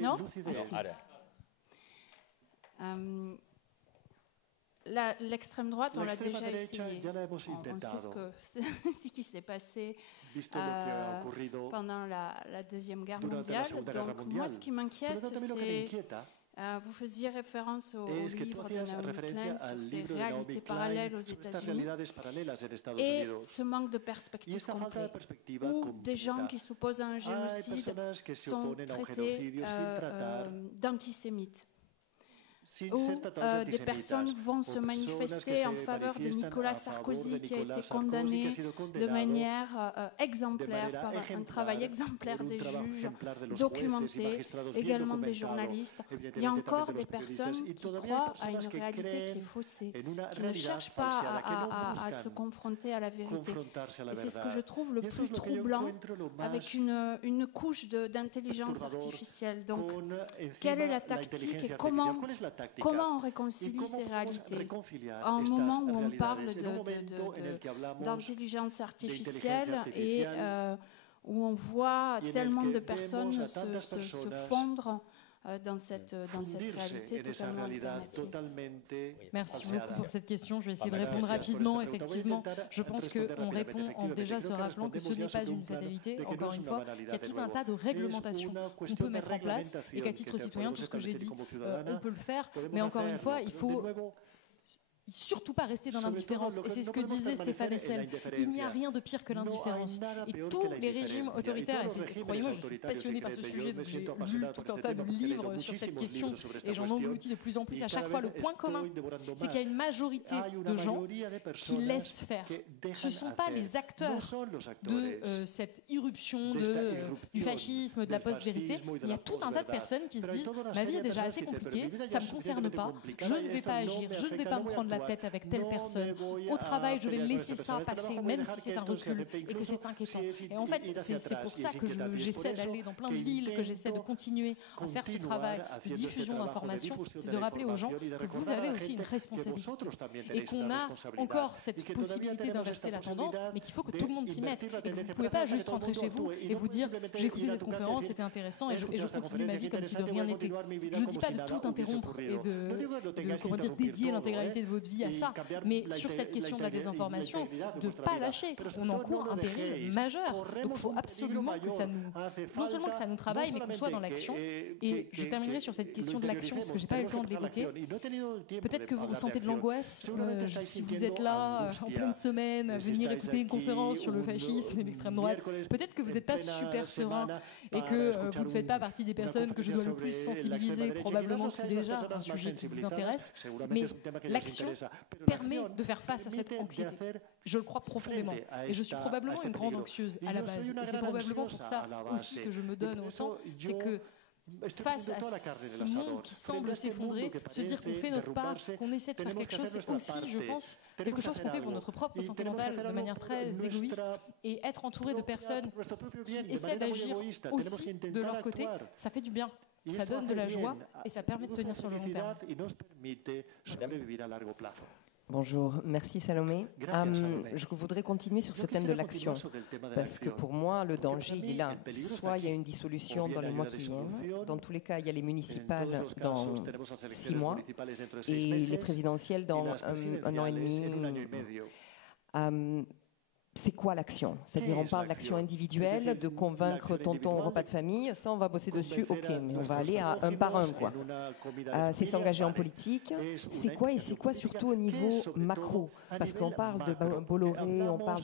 Non? No, ara. L'extrême droite, on l'a déjà essayé. On sait ce qui s'est passé pendant la Deuxième Guerre mondiale. Donc moi, ce qui m'inquiète, c'est... vous faisiez référence au livre de Naomi Klein sur ces réalités parallèles aux États-Unis et ce manque de perspective complète, où des gens qui s'opposent à un génocide sont traités d'antisémites, où des personnes vont se manifester en faveur de Nicolas Sarkozy qui a été condamné de manière exemplaire par un travail exemplaire des juges, documenté, également des journalistes. Il y a encore des personnes qui croient à une réalité qui est faussée, qui ne cherchent pas à se confronter à la vérité. Et c'est ce que je trouve le plus troublant avec une couche d'intelligence artificielle. Donc, quelle est la tactique et comment on réconcilie ces réalités à un moment où on parle d'intelligence artificielle et où on voit tellement de personnes se fondre dans cette réalité totalement alternative. Merci beaucoup pour cette question. Je vais essayer de répondre rapidement. Effectivement, je pense qu'on répond en déjà se rappelant que ce n'est pas une fatalité, encore une fois, qu'il y a tout un tas de réglementations qu'on peut mettre en place et qu'à titre citoyen, tout ce que j'ai dit, on peut le faire. Mais encore une fois, il faut surtout pas rester dans l'indifférence. Et c'est ce que disait Stéphane Hessel. Il n'y a rien de pire que l'indifférence. Et tous les régimes autoritaires, et croyez-moi, je suis passionnée par ce sujet, donc j'ai lu tout un tas de livres sur cette question et j'en engloutis de plus en plus. À chaque fois, le point commun, c'est qu'il y a une majorité de gens qui laissent faire. Ce ne sont pas les acteurs de cette irruption du fascisme, de la post-vérité. Il y a tout un tas de personnes qui se disent « Ma vie est déjà assez compliquée, ça ne me concerne pas, je ne vais pas agir, je ne vais pas me prendre la la tête avec telle personne. Au travail, je vais laisser ça passer, même si c'est un recul et que c'est inquiétant. Et en fait, c'est pour ça que j'essaie d'aller dans plein de villes, que j'essaie de continuer à faire ce travail de diffusion d'informations, c'est de rappeler aux gens que vous avez aussi une responsabilité et qu'on a encore cette possibilité d'inverser la tendance, mais qu'il faut que tout le monde s'y mette et que vous ne pouvez pas juste rentrer chez vous et vous dire j'ai écouté cette conférence, c'était intéressant et je continue ma vie comme si de rien n'était. Je ne dis pas de tout interrompre et de dédier l'intégralité de votre vie à ça, mais sur cette question de la désinformation, de ne pas lâcher. On encourt un péril majeur. Donc il faut absolument que ça nous, non seulement que ça nous travaille, mais qu'on soit dans l'action. Et je terminerai sur cette question de l'action parce que j'ai pas eu le temps de l'évoquer. Peut-être que vous ressentez de l'angoisse si vous êtes là en pleine semaine à venir écouter une conférence sur le fascisme et l'extrême droite. Peut-être que vous n'êtes pas super serein et que vous ne faites pas partie des personnes que je dois le plus sensibiliser. Probablement que c'est déjà un sujet qui vous intéresse, mais l'action permet de faire face à cette anxiété. Je le crois profondément. Et je suis probablement une grande anxieuse à la base. Et c'est probablement pour ça aussi que je me donne autant. C'est que face à ce monde qui semble s'effondrer, se dire qu'on fait notre part, qu'on essaie de faire quelque chose, c'est aussi, je pense, quelque chose qu'on fait pour notre propre santé mentale de manière très égoïste. Et être entouré de personnes qui essaient d'agir aussi de leur côté, ça fait du bien. Ça donne de la joie et ça permet de tenir sur le long terme. Bonjour, merci Salomé. Je voudrais continuer sur ce thème de l'action, parce que pour moi, le danger, il est là. Soit il y a une dissolution dans les mois qui viennent, dans tous les cas, il y a les municipales dans 6 mois, et les présidentielles dans un an et demi. C'est quoi l'action? C'est-à-dire, on parle d'action individuelle, de convaincre tonton au repas de famille, ça on va bosser dessus, ok, mais on va aller à un par un, quoi. C'est s'engager en politique, c'est quoi? Et c'est quoi surtout au niveau macro? Parce qu'on parle de Bolloré, on parle...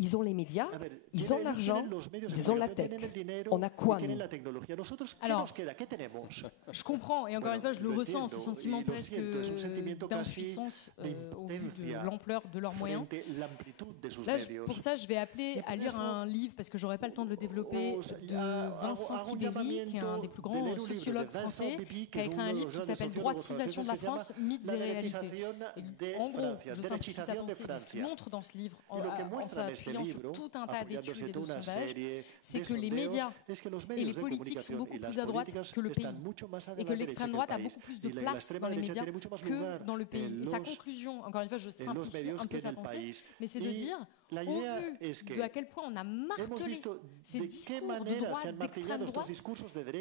Ils ont les médias, ils ont l'argent, ils ont la tech. On a quoi, nous? Alors, je comprends, et encore une fois, je le ressens, ce sentiment presque d'impuissance au vu de l'ampleur de leurs moyens. Là, pour ça, je vais appeler à lire un livre, parce que je n'aurai pas le temps de le développer, de Vincent Tiberi, qui est un des plus grands sociologues français, qui a écrit un livre qui s'appelle « Droitisation de la France, mythes et réalités ». En gros, je simplifie sa pensée, ce qu'il montre dans ce livre, en s'appuyant sur tout un tas d'études et de sondages, c'est que les médias et les politiques sont beaucoup plus à droite que le pays et que l'extrême droite a beaucoup plus de place dans les médias que dans le pays. Et sa conclusion, encore une fois, je simplifie un peu sa pensée, mais c'est de dire, au vu de à quel point on a martelé ces discours de droite, d'extrême droite,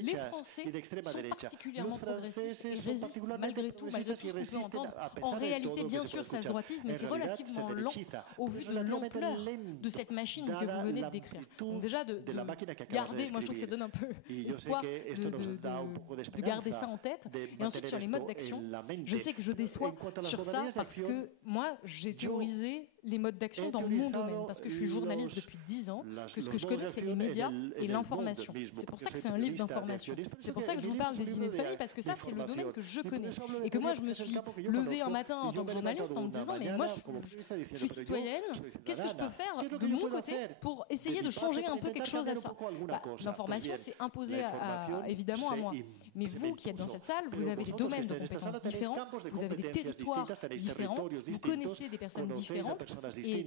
les Français sont particulièrement progressistes et résistent malgré tout ce qu'on peut entendre. En réalité, bien sûr, ça se droitise, mais c'est relativement lent au vu de l'ampleur de cette machine que vous venez de décrire. Donc déjà, de garder, moi je trouve que ça donne un peu espoir de garder ça en tête. Et ensuite, sur les modes d'action, je sais que je déçois sur ça parce que moi, j'ai théorisé les modes d'action dans mon domaine, parce que je suis journaliste depuis 10 ans, que ce que je connais, c'est les médias et l'information. C'est pour ça que c'est un livre d'information. C'est pour ça que je vous parle des dîners de famille, parce que ça, c'est le domaine que je connais. Et que moi, je me suis levée un matin en tant que journaliste en me disant, mais moi, je suis citoyenne, qu'est-ce que je peux faire de mon côté pour essayer de changer un peu quelque chose à ça? L'information, c'est imposé évidemment à moi. Mais vous qui êtes dans cette salle, vous avez des domaines de compétences différents, vous avez des territoires différents, vous connaissez des personnes différentes, et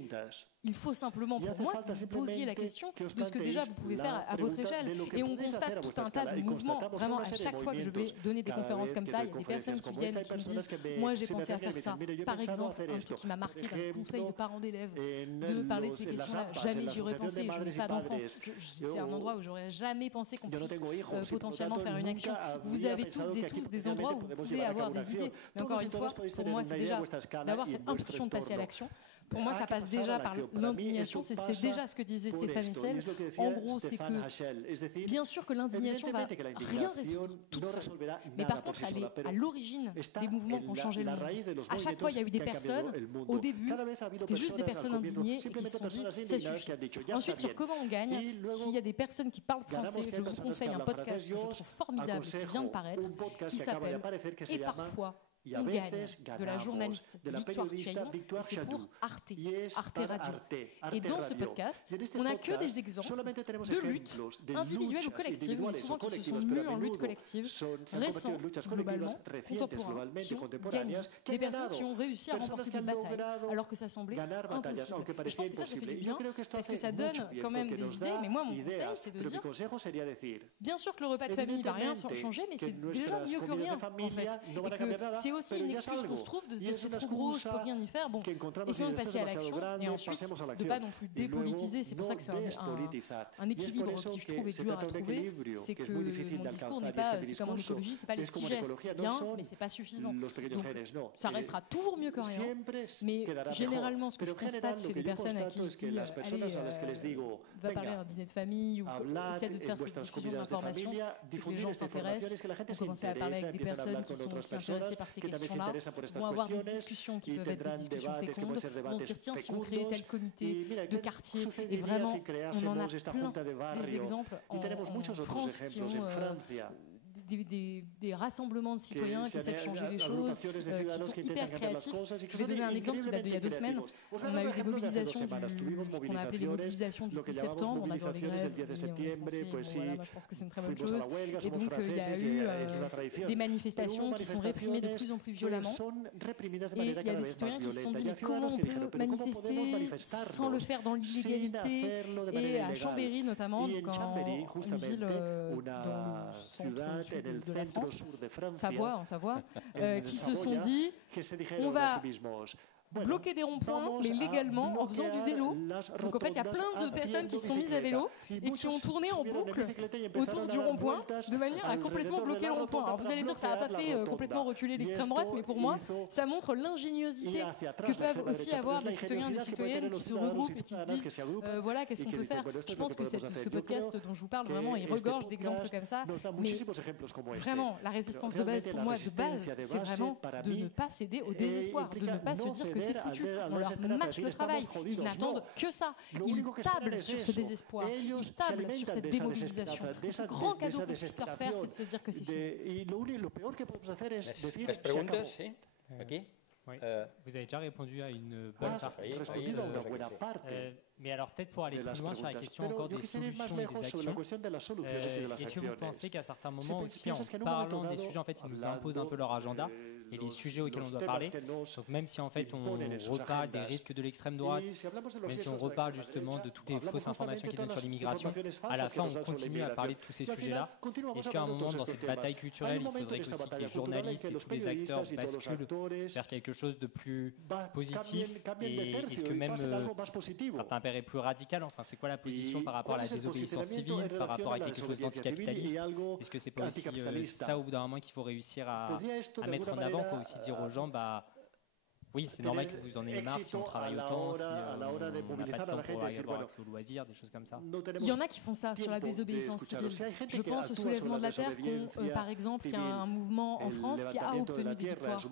il faut simplement pour moi que vous posiez la question de ce que déjà vous pouvez faire à votre échelle. Et on constate tout un tas de mouvements. Vraiment, à chaque fois que je vais donner des conférences comme ça, il y a des personnes qui viennent et qui me disent « Moi, j'ai pensé à faire ça ». Par exemple, un truc qui m'a marqué d'un conseil de parents d'élèves, de parler de ces questions-là. Jamais j'y aurais pensé, je n'ai pas d'enfant. C'est un endroit où j'aurais jamais pensé qu'on puisse potentiellement faire une action. Vous avez toutes et tous des endroits où vous pouvez avoir des idées. Mais encore une fois, pour moi, c'est déjà d'avoir cette impulsion de passer à l'action. Pour moi, ça passe déjà par l'indignation. C'est déjà ce que disait Stéphane Hessel. En gros, c'est que, bien sûr que l'indignation va rien résoudre toute seule. Mais par contre, elle est à l'origine des mouvements qui ont changé le monde. À chaque fois, il y a eu des personnes, au début, c'était juste des personnes indignées et qui se sont dit, ça suffit. Ensuite, sur comment on gagne, s'il y a des personnes qui parlent français, je vous conseille un podcast que je trouve formidable, qui vient de paraître, qui s'appelle « Et parfois, on gagne de la journaliste Victoire Tuaillon, et c'est pour Arte Radio. Et dans ce podcast, on n'a que des exemples de luttes individuelles ou collectives, mais souvent qui se sont mues en lutte collective, récents, globalement, contemporains, qui ont gagné, des personnes qui ont réussi à remporter des batailles, alors que ça semblait impossible. Et je pense que ça fait du bien, parce que ça donne quand même des idées, mais moi, mon conseil, c'est de dire, bien sûr que le repas de famille ne va rien changer, mais c'est déjà mieux que rien, en fait. Et que c'est aussi une excuse qu'on se trouve de se dire c'est trop gros, je peux rien y faire. Bon, essayons de passer à l'action et ensuite de ne pas non plus dépolitiser. C'est pour ça que c'est un équilibre qui, je trouve, est dur à trouver. C'est que mon discours n'est pas, c'est comme en écologie, c'est pas les petits gestes, c'est bien, mais c'est pas suffisant. Donc, ça restera toujours mieux que rien. Mais généralement, ce que je constate chez les personnes à qui je dis allez, va parler à un dîner de famille ou essaie de faire cette diffusion d'informations, c'est que les gens s'intéressent, ont commencé à parler avec des personnes qui sont aussi intéressées par ces questions-là, vont avoir des discussions qui peuvent être des discussions fécondes, vont se dire tiens, si on créait tel comité de quartier, et vraiment, on en a plein des exemples en France qui ont des rassemblements de citoyens qui essaient de changer les choses, qui sont hyper créatifs. Je vais donner un exemple qui date d'il y a 2 semaines. On a eu des mobilisations, qu'on a appelé les mobilisations du 10 septembre. On adore les grèves, je pense que c'est une très bonne chose. Et donc, il y a eu des manifestations qui sont réprimées de plus en plus violemment. Et il y a des citoyens qui se sont dit, mais comment on peut manifester sans le faire dans l'illégalité? Et à Chambéry, notamment, une ville dans le centre de la France, en Savoie, qui se sont dit on va bloquer des ronds-points, mais légalement, en faisant du vélo. Donc en fait, il y a plein de personnes qui se sont mises à vélo et qui ont tourné en boucle autour du rond-point de manière à complètement bloquer le rond-point. Alors vous allez dire que ça n'a pas fait complètement reculer l'extrême droite, mais pour moi, ça montre l'ingéniosité que peuvent aussi avoir des citoyens et des citoyennes qui se regroupent et qui se disent voilà, qu'est-ce qu'on peut faire. Je pense que ce podcast dont je vous parle, vraiment, il regorge d'exemples comme ça. Mais vraiment, la résistance de base, pour moi, c'est vraiment de ne pas céder au désespoir, de ne pas se dire que c'est foutu, on leur mâche le travail, ils n'attendent que ça, ils tablent sur ce désespoir, ils tablent sur cette démobilisation. Le grand cadeau qu'on puisse leur faire, c'est de se dire que c'est fini. Oui. Vous avez déjà répondu à une bonne partie. Mais alors peut-être pour aller plus loin sur la question encore des solutions et des actions, est-ce que vous pensez qu'à certains moments aussi, en parlant des sujets, en fait, ils nous imposent un peu leur agenda et les sujets auxquels on doit parler. Donc même si en fait on reparle des risques de l'extrême droite, même si on reparle justement de toutes les fausses informations qui donnent sur l'immigration, à la fin on continue à parler de tous ces sujets-là. Est-ce qu'à un moment dans cette bataille culturelle, il faudrait aussi que les journalistes et tous les acteurs basculent vers quelque chose de plus positif? Et est-ce que même certains paieraient plus radical? Enfin, c'est quoi la position par rapport à la désobéissance civile, par rapport à quelque chose d'anticapitaliste? Est-ce que c'est pas aussi ça au bout d'un moment qu'il faut réussir à mettre en avant? Il faut aussi dire aux gens, bah oui, c'est normal que vous en ayez marre si on travaille autant, si on n'a pas de temps pour avoir accès aux loisirs, des choses comme ça. Il y en a qui font ça sur la désobéissance civile. Je pense au soulèvement de la terre, par exemple, il y a un mouvement en France qui a obtenu des victoires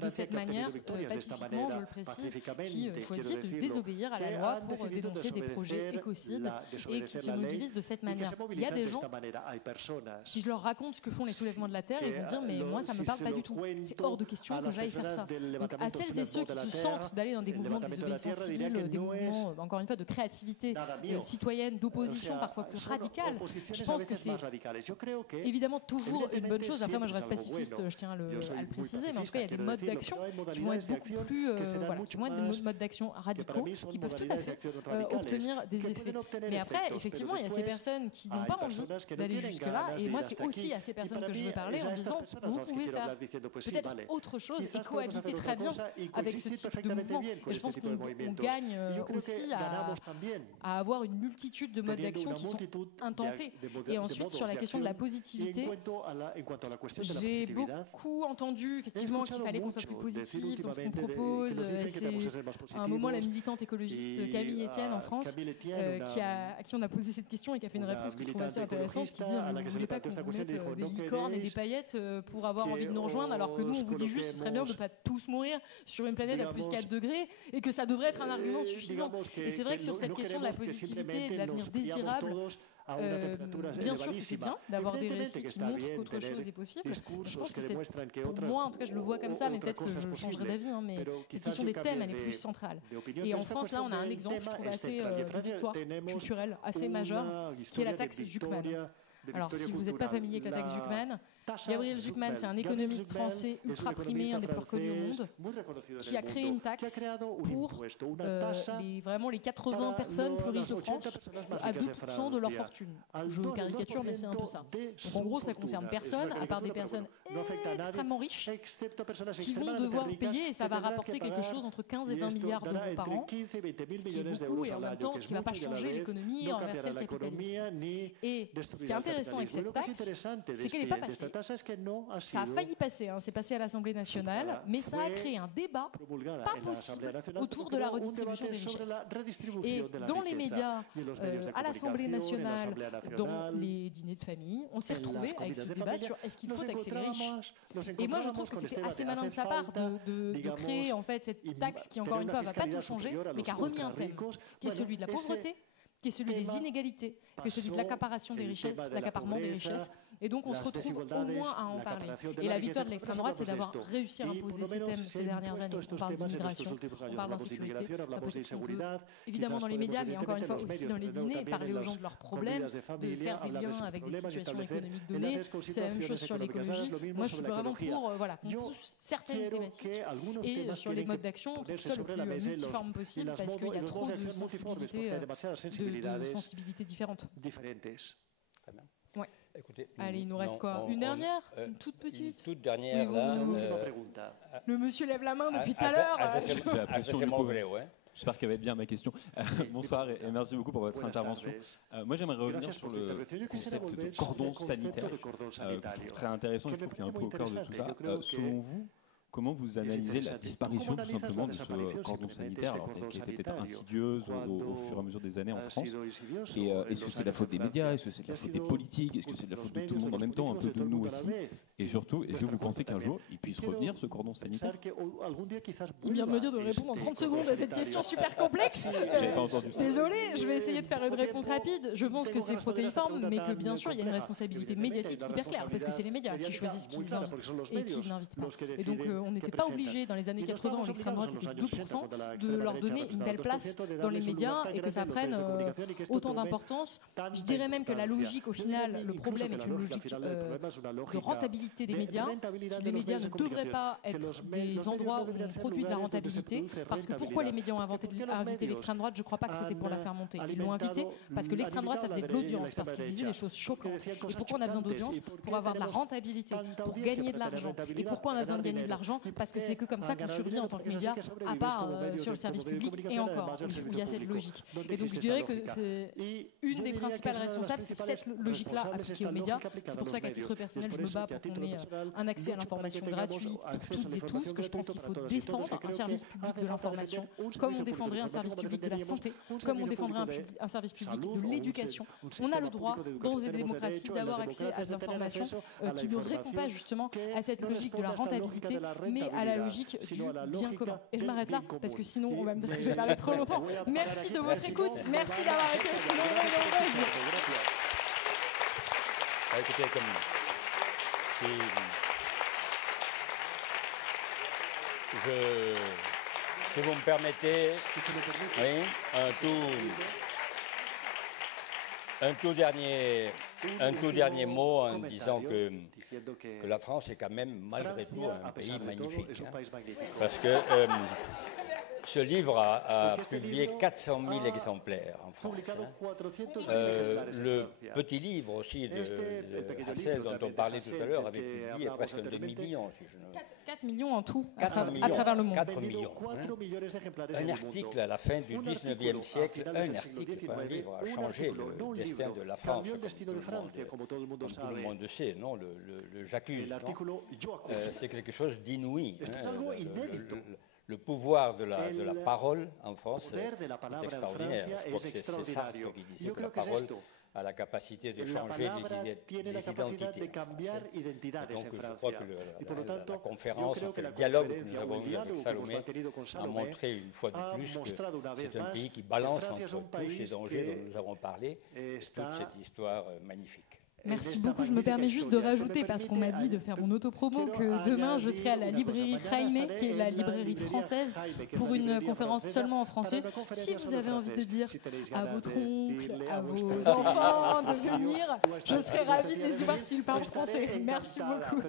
de cette manière, pacifiquement, je le précise, qui choisit de désobéir à la loi pour dénoncer des projets écocides et qui se mobilisent de cette manière. Il y a des gens, si je leur raconte ce que font les soulèvements de la terre, ils vont dire mais moi ça ne me parle pas du tout. C'est hors de question que j'aille faire ça. Donc à celles et ceux qui se sentent d'aller dans des mouvements de désobéissance civile, des mouvements, encore une fois, de créativité citoyenne, d'opposition parfois plus radicale, je pense que c'est évidemment toujours une bonne chose. Après, moi, je reste pacifiste, je tiens à le préciser, mais en tout cas, il y a des modes d'action qui vont être beaucoup plus, qui vont être des modes d'action radicaux, qui peuvent tout à fait obtenir des effets. Mais après, effectivement, il y a ces personnes qui n'ont pas envie d'aller jusque-là, et moi, c'est aussi à ces personnes que je veux parler en disant, vous pouvez faire peut-être autre chose et cohabiter très bien avec ce type de mouvement. Et je pense qu'on gagne aussi à avoir une multitude de modes d'action qui sont intentés. Et ensuite, sur la question de la positivité, j'ai beaucoup entendu effectivement qu'il fallait qu'on soit plus positif dans ce qu'on propose. C'est à un moment la militante écologiste Camille Etienne en France à qui on a posé cette question et qui a fait une réponse que je trouve assez intéressante, qui dit vous ne voulez pas qu'on vous mette des licornes et des paillettes pour avoir envie de nous rejoindre, alors que nous on vous dit juste ce serait bien de ne pas tous mourir sur une planète à plus 4 degrés et que ça devrait être un argument suffisant suffisant. Et c'est vrai que sur cette question de la positivité et de l'avenir désirable, bien sûr que c'est bien d'avoir des récits qui montrent qu'autre chose est possible. Je pense que c'est, pour moi, en tout cas, je le vois comme ça, mais peut-être que je changerai d'avis, hein, mais cette question des thèmes, elle est plus centrale. Et en France, là, on a un exemple, je trouve, assez de victoire culturelle, assez majeure, qui est la taxe Zucman. Alors, si vous n'êtes pas familier avec la taxe Zucman, Gabriel Zucman, c'est un économiste français ultra primé, un des plus reconnus au monde, qui a créé une taxe pour vraiment les 80 personnes plus riches de France à 2% de leur fortune. Je caricature, mais c'est un peu ça. Donc en gros, ça concerne personne, à part des personnes extrêmement riches qui vont devoir payer, et ça va rapporter quelque chose entre 15 et 20 milliards d'euros par an, ce qui est beaucoup, et en même temps, ce qui ne va pas changer l'économie et renverser le capitalisme. Et ce qui est intéressant avec cette taxe, c'est qu'elle n'est pas passée. Ça a failli passer, hein, c'est passé à l'Assemblée nationale, mais ça a créé un débat pas possible autour de la redistribution des richesses. Et dans les médias, à l'Assemblée nationale, dans les dîners de famille, on s'est retrouvé avec ce débat sur est-ce qu'il faut taxer les riches. Et moi, je trouve que c'était assez malin de sa part de créer en fait cette taxe qui, encore une fois, ne va pas tout changer, mais qui a remis un thème, qui est celui de la pauvreté, qui est celui des inégalités, qui est celui de l'accaparation des richesses, l'accaparement des richesses. Et donc, on se retrouve au moins à en parler. Et la victoire de l'extrême droite, c'est d'avoir réussi à imposer ces thèmes ces dernières années. On parle d'immigration, on parle d'insécurité. Peut-être qu'on peut, évidemment dans les médias, mais encore une fois aussi dans les dîners, parler aux gens de leurs problèmes, de faire des liens avec des situations économiques données. C'est la même chose sur l'écologie. Moi, je suis vraiment pour qu'on pousse certaines thématiques. Et sur les modes d'action, tout ça le plus multiforme possible, parce qu'il y a trop de sensibilités différentes. Très bien. Ouais. Écoutez, allez, il nous reste quoi? Une dernière? Une toute petite? Une toute dernière, là. Le monsieur lève la main depuis tout à l'heure. J'espère qu'elle va être bien ma question. Bonsoir et merci beaucoup pour votre intervention. Moi, j'aimerais revenir sur le concept de cordon sanitaire, que je trouve très intéressant et je trouve qu'il est un peu au cœur de tout ça. Selon vous, comment vous analysez la disparition tout simplement de ce cordon sanitaire, alors qui a été peut-être insidieuse au fur et à mesure des années en France? Et est-ce que c'est de la faute des médias? Est-ce que c'est de la faute des politiques? Est-ce que c'est de la faute de tout le monde en même temps, un peu de nous aussi? Et surtout, est-ce que vous pensez qu'un jour, il puisse revenir ce cordon sanitaire? Il vient de me dire de répondre en 30 secondes à cette question super complexe. J'avais pas entendu ça. Désolé, je vais essayer de faire une réponse rapide. Je pense que c'est protéiforme, mais que bien sûr, il y a une responsabilité médiatique hyper claire, parce que c'est les médias qui choisissent qui ils invitent et qui n'invitent pas. Et donc, on n'était pas obligé, dans les années 80, où l'extrême droite était 2%, de leur donner une belle place dans les médias et que ça prenne autant d'importance. Je dirais même que la logique, au final, le problème est une logique de rentabilité des médias. Les médias ne devraient pas être des endroits où on produit de la rentabilité, parce que pourquoi les médias ont invité l'extrême droite? Je ne crois pas que c'était pour la faire monter. Ils l'ont invité parce que l'extrême droite, ça faisait de l'audience, parce qu'ils disaient des choses choquantes. Et pourquoi on a besoin d'audience? Pour avoir de la rentabilité, pour gagner de l'argent. Et pourquoi on a besoin de gagner de l'argent? Parce que c'est que comme ça qu'on survit en tant que média, à part sur le service public, et encore, où il y a cette logique. Et donc je dirais que c'est une des principales responsables, c'est cette logique-là appliquée aux médias. C'est pour ça qu'à titre personnel, je me bats pour qu'on ait un accès à l'information gratuit pour toutes et tous, que je pense qu'il faut défendre un service public de l'information, comme on défendrait un service public de la santé, comme on défendrait un service public de l'éducation. On a le droit, dans des démocraties, d'avoir accès à des informations qui ne répondent pas justement à cette logique de la rentabilité, mais à la logique du bien commun. Et je m'arrête là, parce que sinon on va me dire que j'ai parlé trop longtemps. Merci de votre écoute, merci d'avoir été aussi nombreux et nombreuses. Écoutez, si vous me permettez, oui, un tout dernier mot en disant que la France est quand même malgré tout un pays magnifique. Hein, parce que ce livre a publié 400 000 exemplaires en France. Le petit livre aussi de Hassel dont on parlait tout à l'heure avait publié presque un demi-million. Si 4 millions en tout, à travers le monde. 4 millions. Hein. Un article à la fin du 19e siècle, un article, pas un livre, a changé le destin de la France. Comme tout le monde sait, non, j'accuse. C'est quelque chose d'inouï. Hein, le pouvoir de la parole en France est extraordinaire. Je crois que c'est Sartre qui disait que la parole a la capacité de changer des identités. Donc je crois que la conférence, le dialogue que nous avons eu avec Salomé a montré une fois de plus que c'est un pays qui balance entre tous ces dangers dont nous avons parlé et toute cette histoire magnifique. Merci beaucoup. Je me permets juste de rajouter, parce qu'on m'a dit de faire mon autopromo, que demain je serai à la librairie Jaime, qui est la librairie française, pour une conférence seulement en français. Si vous avez envie de dire à votre oncle, à vos enfants de venir, je serai ravie de les y voir s'ils parlent français. Merci beaucoup.